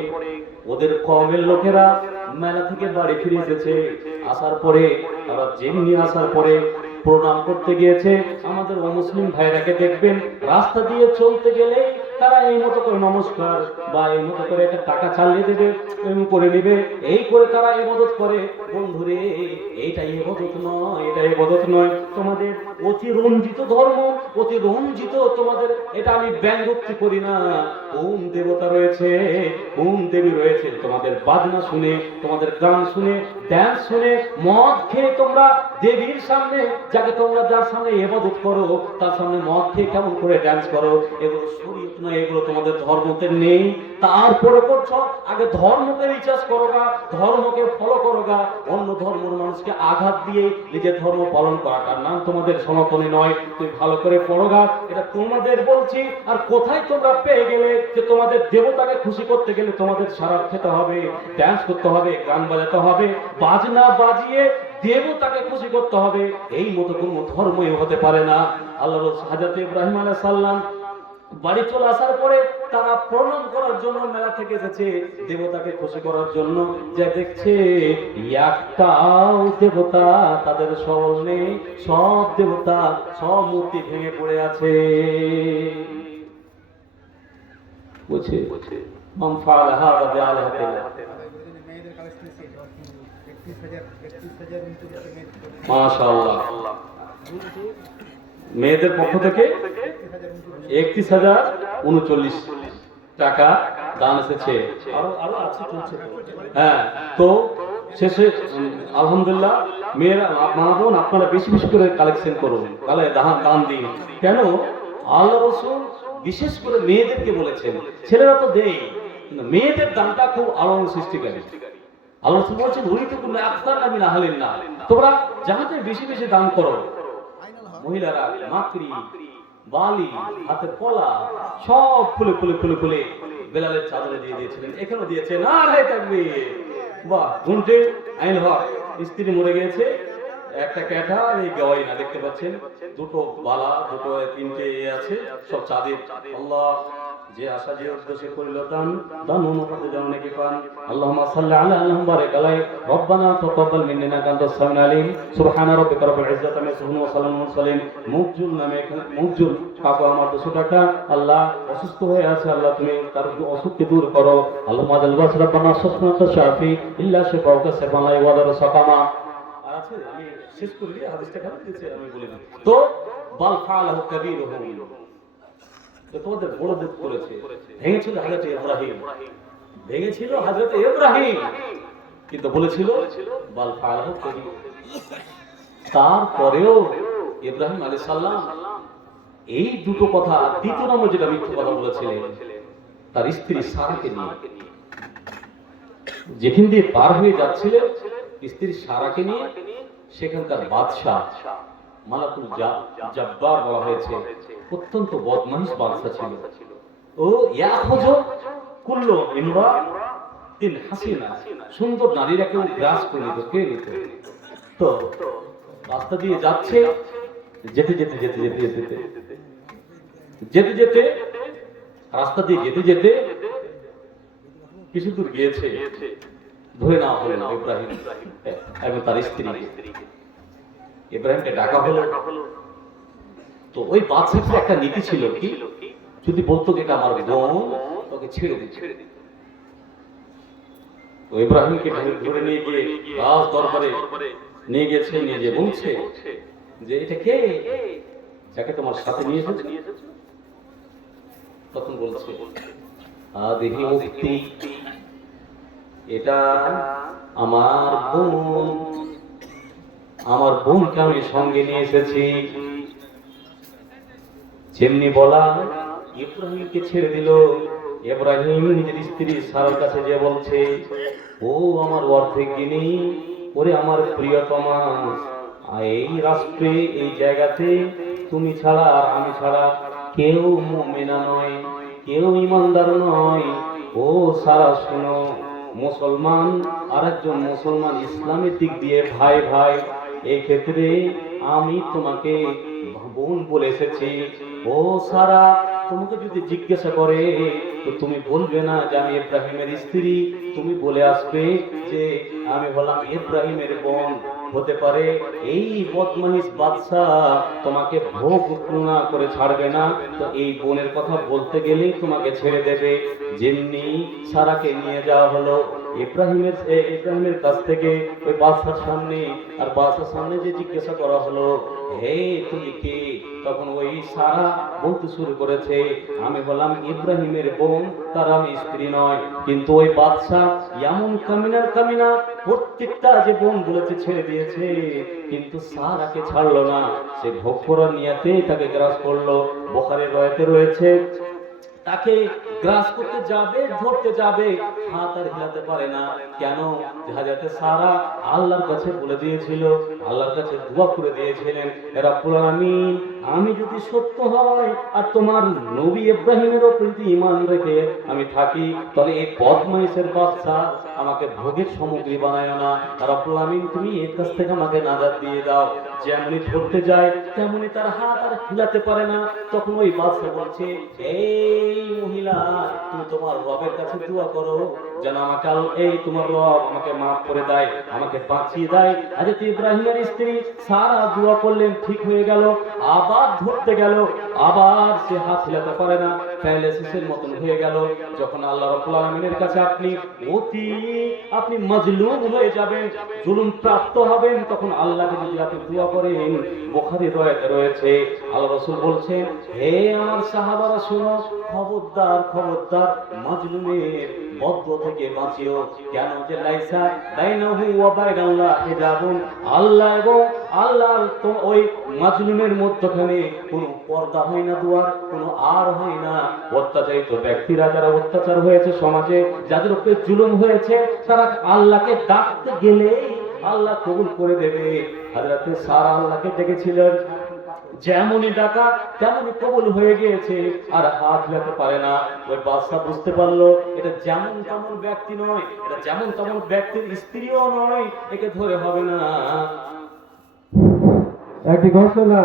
ওদের কওমের লোকেরা মেলা থেকে বাড়ি ফিরে এসেছে। আসার পরে তারা যেমনি আসার পরে প্রণাম করতে গিয়েছে, আমাদের অমুসলিম ভাইরাকে দেখবেন রাস্তা দিয়ে চলতে গেলে তারা এই মতো করে নমস্কার বা এই মতো করে একটা টাকা চালিয়ে দেবে, এমনি করে নেবে, এই করে তারা ইবাদত করে। বন্ধুরে, এইটা ইবাদত নয়, এটা ইবাদত নয়। তোমাদের অতি রঞ্জিত ধর্ম, অতি রঞ্জিত তোমাদের, এটা আমি ব্যঙ্গোক্তি করি না। ওম দেবতা রয়েছে, ওম দেবী রয়েছে, তোমাদের বাজনা শুনে, তোমাদের গান শুনে, ড্যান্স শুনে, মদ খেয়ে তোমরা দেবীর সামনে, যাকে তোমরা যার সামনে ইবাদত করো তার সামনে মদ খেয়ে কেমন করে ড্যান্স করো? এগুলো শরীয়ত নয়, এগুলো তোমাদের ধর্মতে নেই। তারপরে করছো, আগে ধর্মকে রিচার্জ করো গা, ধর্মকে ফলো করো গা। অন্য ধর্মের মানুষকে আঘাত দিয়ে নিজের ধর্ম পালন করাটার নাম তোমাদের সনাতনী নয়। তুমি ভালো করে পড়ো গা, এটা তোমাদের বলছি। আর কোথায় তোমরা পেয়ে গেলে যে তোমাদের দেবতাকে খুশি করতে গেলে তোমাদের সারা খেতে হবে, ড্যান্স করতে হবে, গান বাজাতে হবে, বাজনা বাজিয়ে দেবতাকে খুশি করতে হবে? এই মতো কোনো ধর্মই হতে পারে না। আল্লাহ হযরত ইব্রাহিম আলাইহিস সালাম বাড়ি চলে আসার পরে তারা প্রণাম করার জন্য মেলা থেকে এসেছে, দেবতাকে খুশি করার জন্য। যা দেখছে একটাও দেবতা তাদের স্মরণ নেই, সব দেবতা, সব মূর্তি ভেঙে পড়ে আছে। বুঝে মান ফাআলা হাযা বিআলাহাতিনা। মাশাআল্লাহ, মেয়েদের পক্ষ থেকে 31,039 টাকা দান এসেছে। আরো আছে, চলছে। হ্যাঁ, তো শেষে আলহামদুলিল্লাহ, মেয়েরা, মা বোন, আপনারা বেশি বেশি করে কালেকশন করুন, তাহলে দান দিন। কেন? আল্লাহ রাসূল বিশেষ করে মেয়েদেরকে বলেছেন, ছেলেরা তো দেয়, কিন্তু মেয়েদের দানটা খুব আলোড়ন সৃষ্টিকারী। আল্লাহ রাসূল বলেছেন উরিতুকুম আকসারা মিন আহলিন নার, তোমরা যাহাতে বেশি বেশি দান করো। মহিলারা মাকড়ি, বালি, হাতে কলা সব খুলে খুলে খুলে খুলে বেলালের চাদরে দিয়ে দিয়েছিলেন। এখানেও দিয়েছেন। নারে তাকবীর! বাহ! গুনতে আইন হক, স্ত্রী মরে গেছে, একটা ক্যাটা, এই গয়না দেখতে পাচ্ছেন, দুটো বালা, দুটো তিনটে আছে, সব চাঁদের। আল্লাহ যে আশা যে উদ্দেশ্যে করিল দান, দান অনুপাতে যেন নাকি পান। আল্লাহুম্মা সাল্লি আলা আল্লাহুম্মা বারিক আলাইহি রব্বানা তাকাব্বাল মিন্না ইন্নাকা আনতাস সামিউল আলিম। সুবহানা রাব্বিকা রাব্বিল ইজ্জাতি আম্মা ইয়াসিফুন ওয়া সালামুন আলাল মুরসালিন। মুকজুল নামে, মুকজুল কাকু আমার 200 টাকা। আল্লাহ অসুস্থ হয়ে আছে, আল্লাহ তুমি তার অসুখকে দূর করো। আল্লাহুম্মা আল বাস রাব্বানা সুবহানাকা শাফি ইল্লা শিফাউকা শিফাআন লা ইয়াগাদিরু সাকামা। আছে, আমি শেষ করে দিই, হাদিসটা খারাপ দিয়েছে, আমি বলে দিই। তো বাল ফাআলাহু কাবীরুহুম, তো তোমাদের বড়দের করেছে। ভেঙেছিল হযরত ইব্রাহিম, ভেঙেছিল হযরত ইব্রাহিম। কিন্তু বলেছিল বাল ফাআলাহু কাবীর। তারপরেও ইব্রাহিম আলাইহিস সালাম এই দুটো কথা, দ্বিতীয় নম্বর যেটা মিথ্যা কথা বলেছিলেন তার স্ত্রী সারাকে নিয়ে, যেখান দিয়ে পার হয়ে যাচ্ছিলেন স্ত্রী সারাকে নিয়ে, সেখানকার বাদশাহ মালাকুল জাব্বার বলা হয়েছে, অত্যন্ত বদমাইশ বাদশা ছিল। ও ইয়াখুযু কুল্লু ইমরাতিন হাসিনা, সুন্দর নারীরা কেউ গ্রাস করে নিত, কে নিত। তো রাস্তা দিয়ে যাচ্ছে, যেতে যেতে যেতে যেতে যেতে যেতে যেতে রাস্তা দিয়ে যেতে যেতে কিছু দূর গিয়েছে, ধরে নেওয়া হলো ইব্রাহিম এবং তার স্ত্রী। ইব্রাহিমকে ডাকা হলো। তো ওই বাদশার একটা নীতি ছিল কি, যদি বলতো এটা আমার বোন, তোকে ছেড়ে দিচ্ছে। তো ইব্রাহিমকে ধরে নিয়ে গিয়ে রাজ দরবারে নিয়ে গেছে, নিয়ে গিয়ে বলছে যে এটা কে, যাকে তোমার সাথে নিয়ে এসেছে। তখন বলছে আদিহি মুক্তি, এটা আমার বোন, আমার বোনকে আমি সঙ্গে নিয়ে এসেছি। যেমনি বলা ইব্রাহিমকে ছেড়ে দিল, ইব্রাহিম নিজের স্ত্রী সারার কাছে যে বলছে, ও আমার অর্ধেকিনী, ওরে আমার প্রিয়তমা, এই রাষ্ট্রে এই জায়গাতে তুমি ছাড়া আর আমি ছাড়া কেউ মুমিনা নয়, কেউ ইমানদার নয়। ও সারা শোনো, মুসলমান আর একজন মুসলমান ইসলামের দিক দিয়ে ভাই ভাই, এই ক্ষেত্রে আমি তোমাকে বোন বলে এসেছি। ও সারা, তোমাকে যদি জিজ্ঞাসা করে তো তুমি বলবে না যে আমি ইব্রাহিমের স্ত্রী, তুমি বলে আসবে যে আমি হলাম ইব্রাহিমের বোন। হতে পারে এই বদমাইশ বাদশা তোমাকে ভোগ না করে ছাড়বে না, তো এই বোনের কথা বলতে গেলেই তোমাকে ছেড়ে দেবে। যেমনি সারাকে নিয়ে যাওয়া হলো ইব্রাহিমের কাছ থেকে ওই বাদশার সামনে, আর বাদশার সামনে যে জিজ্ঞাসা করা হলো, হে তুমি কে, তখন ওই সারা বলতে শুরু করেছে, আমি বললাম ইব্রাহিমের বোন, তার আমি স্ত্রী নয়। কিন্তু ওই বাদশাহ এমন কামিনার কামিনা, প্রত্যেকটা যে বোন বলেছে ছেড়ে দিয়েছে, কিন্তু সারাকে ছাড়লো না। সে ভোগ করার নিয়াতে তাকে গ্রাস করলো। বুখারীর রয়াতে রয়েছে, তাকে গ্রাস করতে যাবে, ধরতে যাবে, হাত আর হিলাতে পারে না। কেন? হযরতে সারা আল্লাহর কাছে বলে দিয়েছিল, আল্লাহর কাছে দোয়া করে দিয়েছিলেন, হে রব্বুল আলামিন, আমি যদি সত্য হয় আর তোমার নবী ইব্রাহিমের উপর ঈমান রেখে আমি থাকি, তাহলে এই বদমাইশের বাদশা আমাকে ভোগের সামগ্রী বানায় না। রব্বুল আলামিন, তুমি এর কাছ থেকে আমাকে নাজাত দিয়ে দাও। যেমনি ধরতে যায় তেমনি তার হাত আর হিলাতে পারে না। তখন ওই বাদশা বলছে, এই মহিলা, তুমি তোমার রবের কাছে দোয়া করো যেন আমাকে এই তোমার রব আমাকে মাফ করে দেয়, আমাকে বাঁচিয়ে দেয়। হযরত ইব্রাহিমের স্ত্রী সারা দোয়া করলেন, ঠিক হয়ে গেল। আবার ধরতে গেল, আবার সে হাত হিলাতে পারে না, প্যারালাইসিসের মতন হয়ে গেল। যখন আল্লাহ রাব্বুল আলামিনের কাছে আপনি মাজলুম হয়ে যাবেন, জুলুম প্রাপ্ত হবেন, তখন আল্লাহকে যদি আপনি দোয়া করেন, বুখারীর রয়াতে রয়েছে, আল্লাহ রাসূল বলছেন, হে আমার সাহাবারা শুনো, খবরদার খবরদার মাজলুমের বদদোয়া থেকে বাঁচিও। কেন? যে লাইসা বাইনাহু ওয়া বাইনাল্লাহ হিজাবুন, আল্লাহ এবং আল্লাহর তো ওই মাজলুমের মধ্যখানে কোনো পর্দা হয় না, দুয়ার কোনো আর হয় না। অত্যাচারিত ব্যক্তিরা, যারা অত্যাচার হয়েছে সমাজে, যাদের উপরে জুলুম হয়েছে, তারা আল্লাহকে ডাকতে গেলেই আল্লাহ কবুল করে দেবে। হযরত সারা আল্লাহকে ডেকেছিলেন, যেমনই ডাকা তেমনই কবুল হয়ে গিয়েছে, আর হাত হিলাতে পারে না। ওই বাদশা বুঝতে পারলো এটা যেমন তেমন ব্যক্তি নয়, এটা যেমন তেমন ব্যক্তির স্ত্রীও নয়, একে ধরে হবে না। একটি ঘোষণা,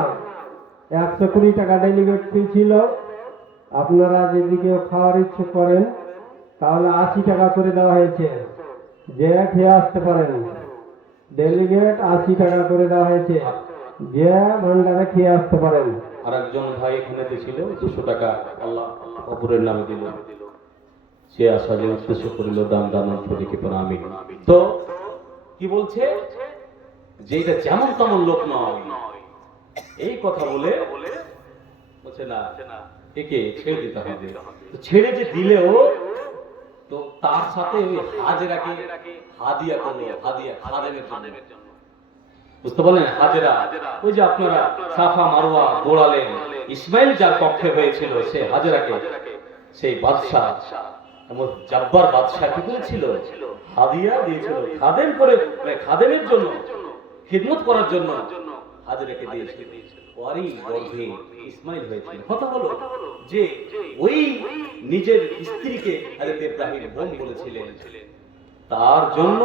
120 টাকা ডেলিগেট ফি ছিল। আপনারা যদি কেউ খাওয়ার ইচ্ছে করেন তাহলে 80 টাকা করে দেওয়া হয়েছে, যে খেয়ে আসতে পারেন। ডেলিগেট 80 টাকা করে দেওয়া হয়েছে, যে ভান্ডারে খেয়ে আসতে পারেন। আর একজন ভাই এখানে দিয়েছিল 200 টাকা, আল্লাহ অপরের নামে দিল, সে আশা যে উদ্দেশ্য করিল, দান দান প্রতিকে আমি। তো কি বলছে যে এটা যেমন তেমন লোক নয়, এই কথা বলে বলছে না, একে ছেড়ে দিতে হবে। ছেড়ে যে দিলেও তো তার সাথে ওই হাজেরাকে হাদিয়া করলো, হাদিয়া খাদেমের জন্য। বুঝতে পারলেন? হাজেরা, ওই যে আপনারা সাফা মারওয়া দৌড়ালেন, ইসমাইল যার পক্ষে হয়েছিল সে হাজেরাকে, সেই বাদশাহ এমন জাব্বার বাদশাহ কি করেছিল? হাদিয়া দিয়েছিল, খাদেম করে, মানে খাদেমের জন্য, খিদমত করার জন্য হাজেরাকে দিয়েছিল। পরই গর্ভে ইসমাইল হয়েছিল। কথা হলো যে ওই নিজের স্ত্রীকে হযরত ইব্রাহিম বোন বলেছিলেন, তার জন্য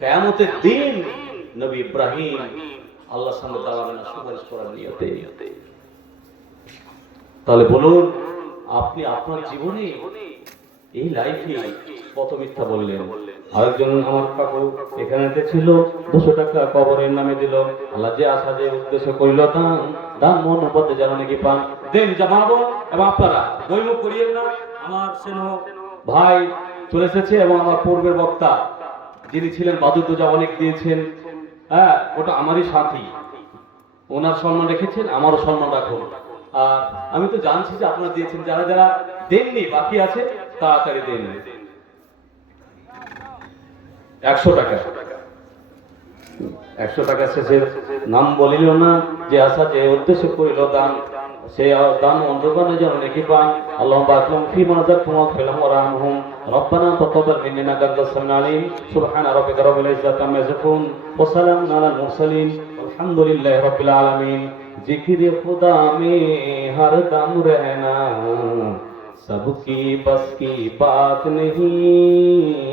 কিয়ামতের দিন নবী ইব্রাহিম আল্লাহর সামনে দাঁড়াবেন না সুপারিশ করার নিয়তে। তাহলে বলুন, আপনি আপনার জীবনে এই লাইফে কত মিথ্যা বললেন? আরেকজন আমার কাকু এখানেতে ছিল, 200 টাকা কবরের নামে দিল, আল্লাহ যে আশা যে উদ্দেশ্য করিল দান মন উপদে যেন নাকি পান দেন জামাবো। এবং আপনারা দৈমুখ করিয়েন না। আমার স্নেহ ভাই চলে এসেছে এবং আমার পূর্বের বক্তা যিনি ছিলেন বাদুদ্দোজা অনেক দিয়েছেন, হ্যাঁ ওটা আমারই সাথী, ওনার সম্মান রেখেছেন, আমারও সম্মান রাখুন। আর আমি তো জানছি যে আপনারা দিয়েছেন, যারা যারা দেননি বাকি আছে তাড়াতাড়ি দেন। 100 টাকা, 100 টাকা শেষের নাম বলিল না, যে আশা যে উদ্দেশ্য করিল দান, সে দান অন্তর্গণে যেন নাকি পান। আল্লাহুম্মা বারিক লাহুম ফীমা রাযাকতাহুম ওয়াগফির লাহুম ওয়ারহামহুম রব্বানা তাকাব্বাল মিন্না ইন্নাকা আনতাস সামিউল আলীম সুবহানা রাব্বিকা রাব্বিল ইজ্জাতি আম্মা ইয়াসিফুন ওয়া সালামুন আলাল মুরসালিন আলহামদুলিল্লাহি রাব্বিল আলামিন। जिक्र खुदा में हर दम रहना सबकी बस की बात नहीं।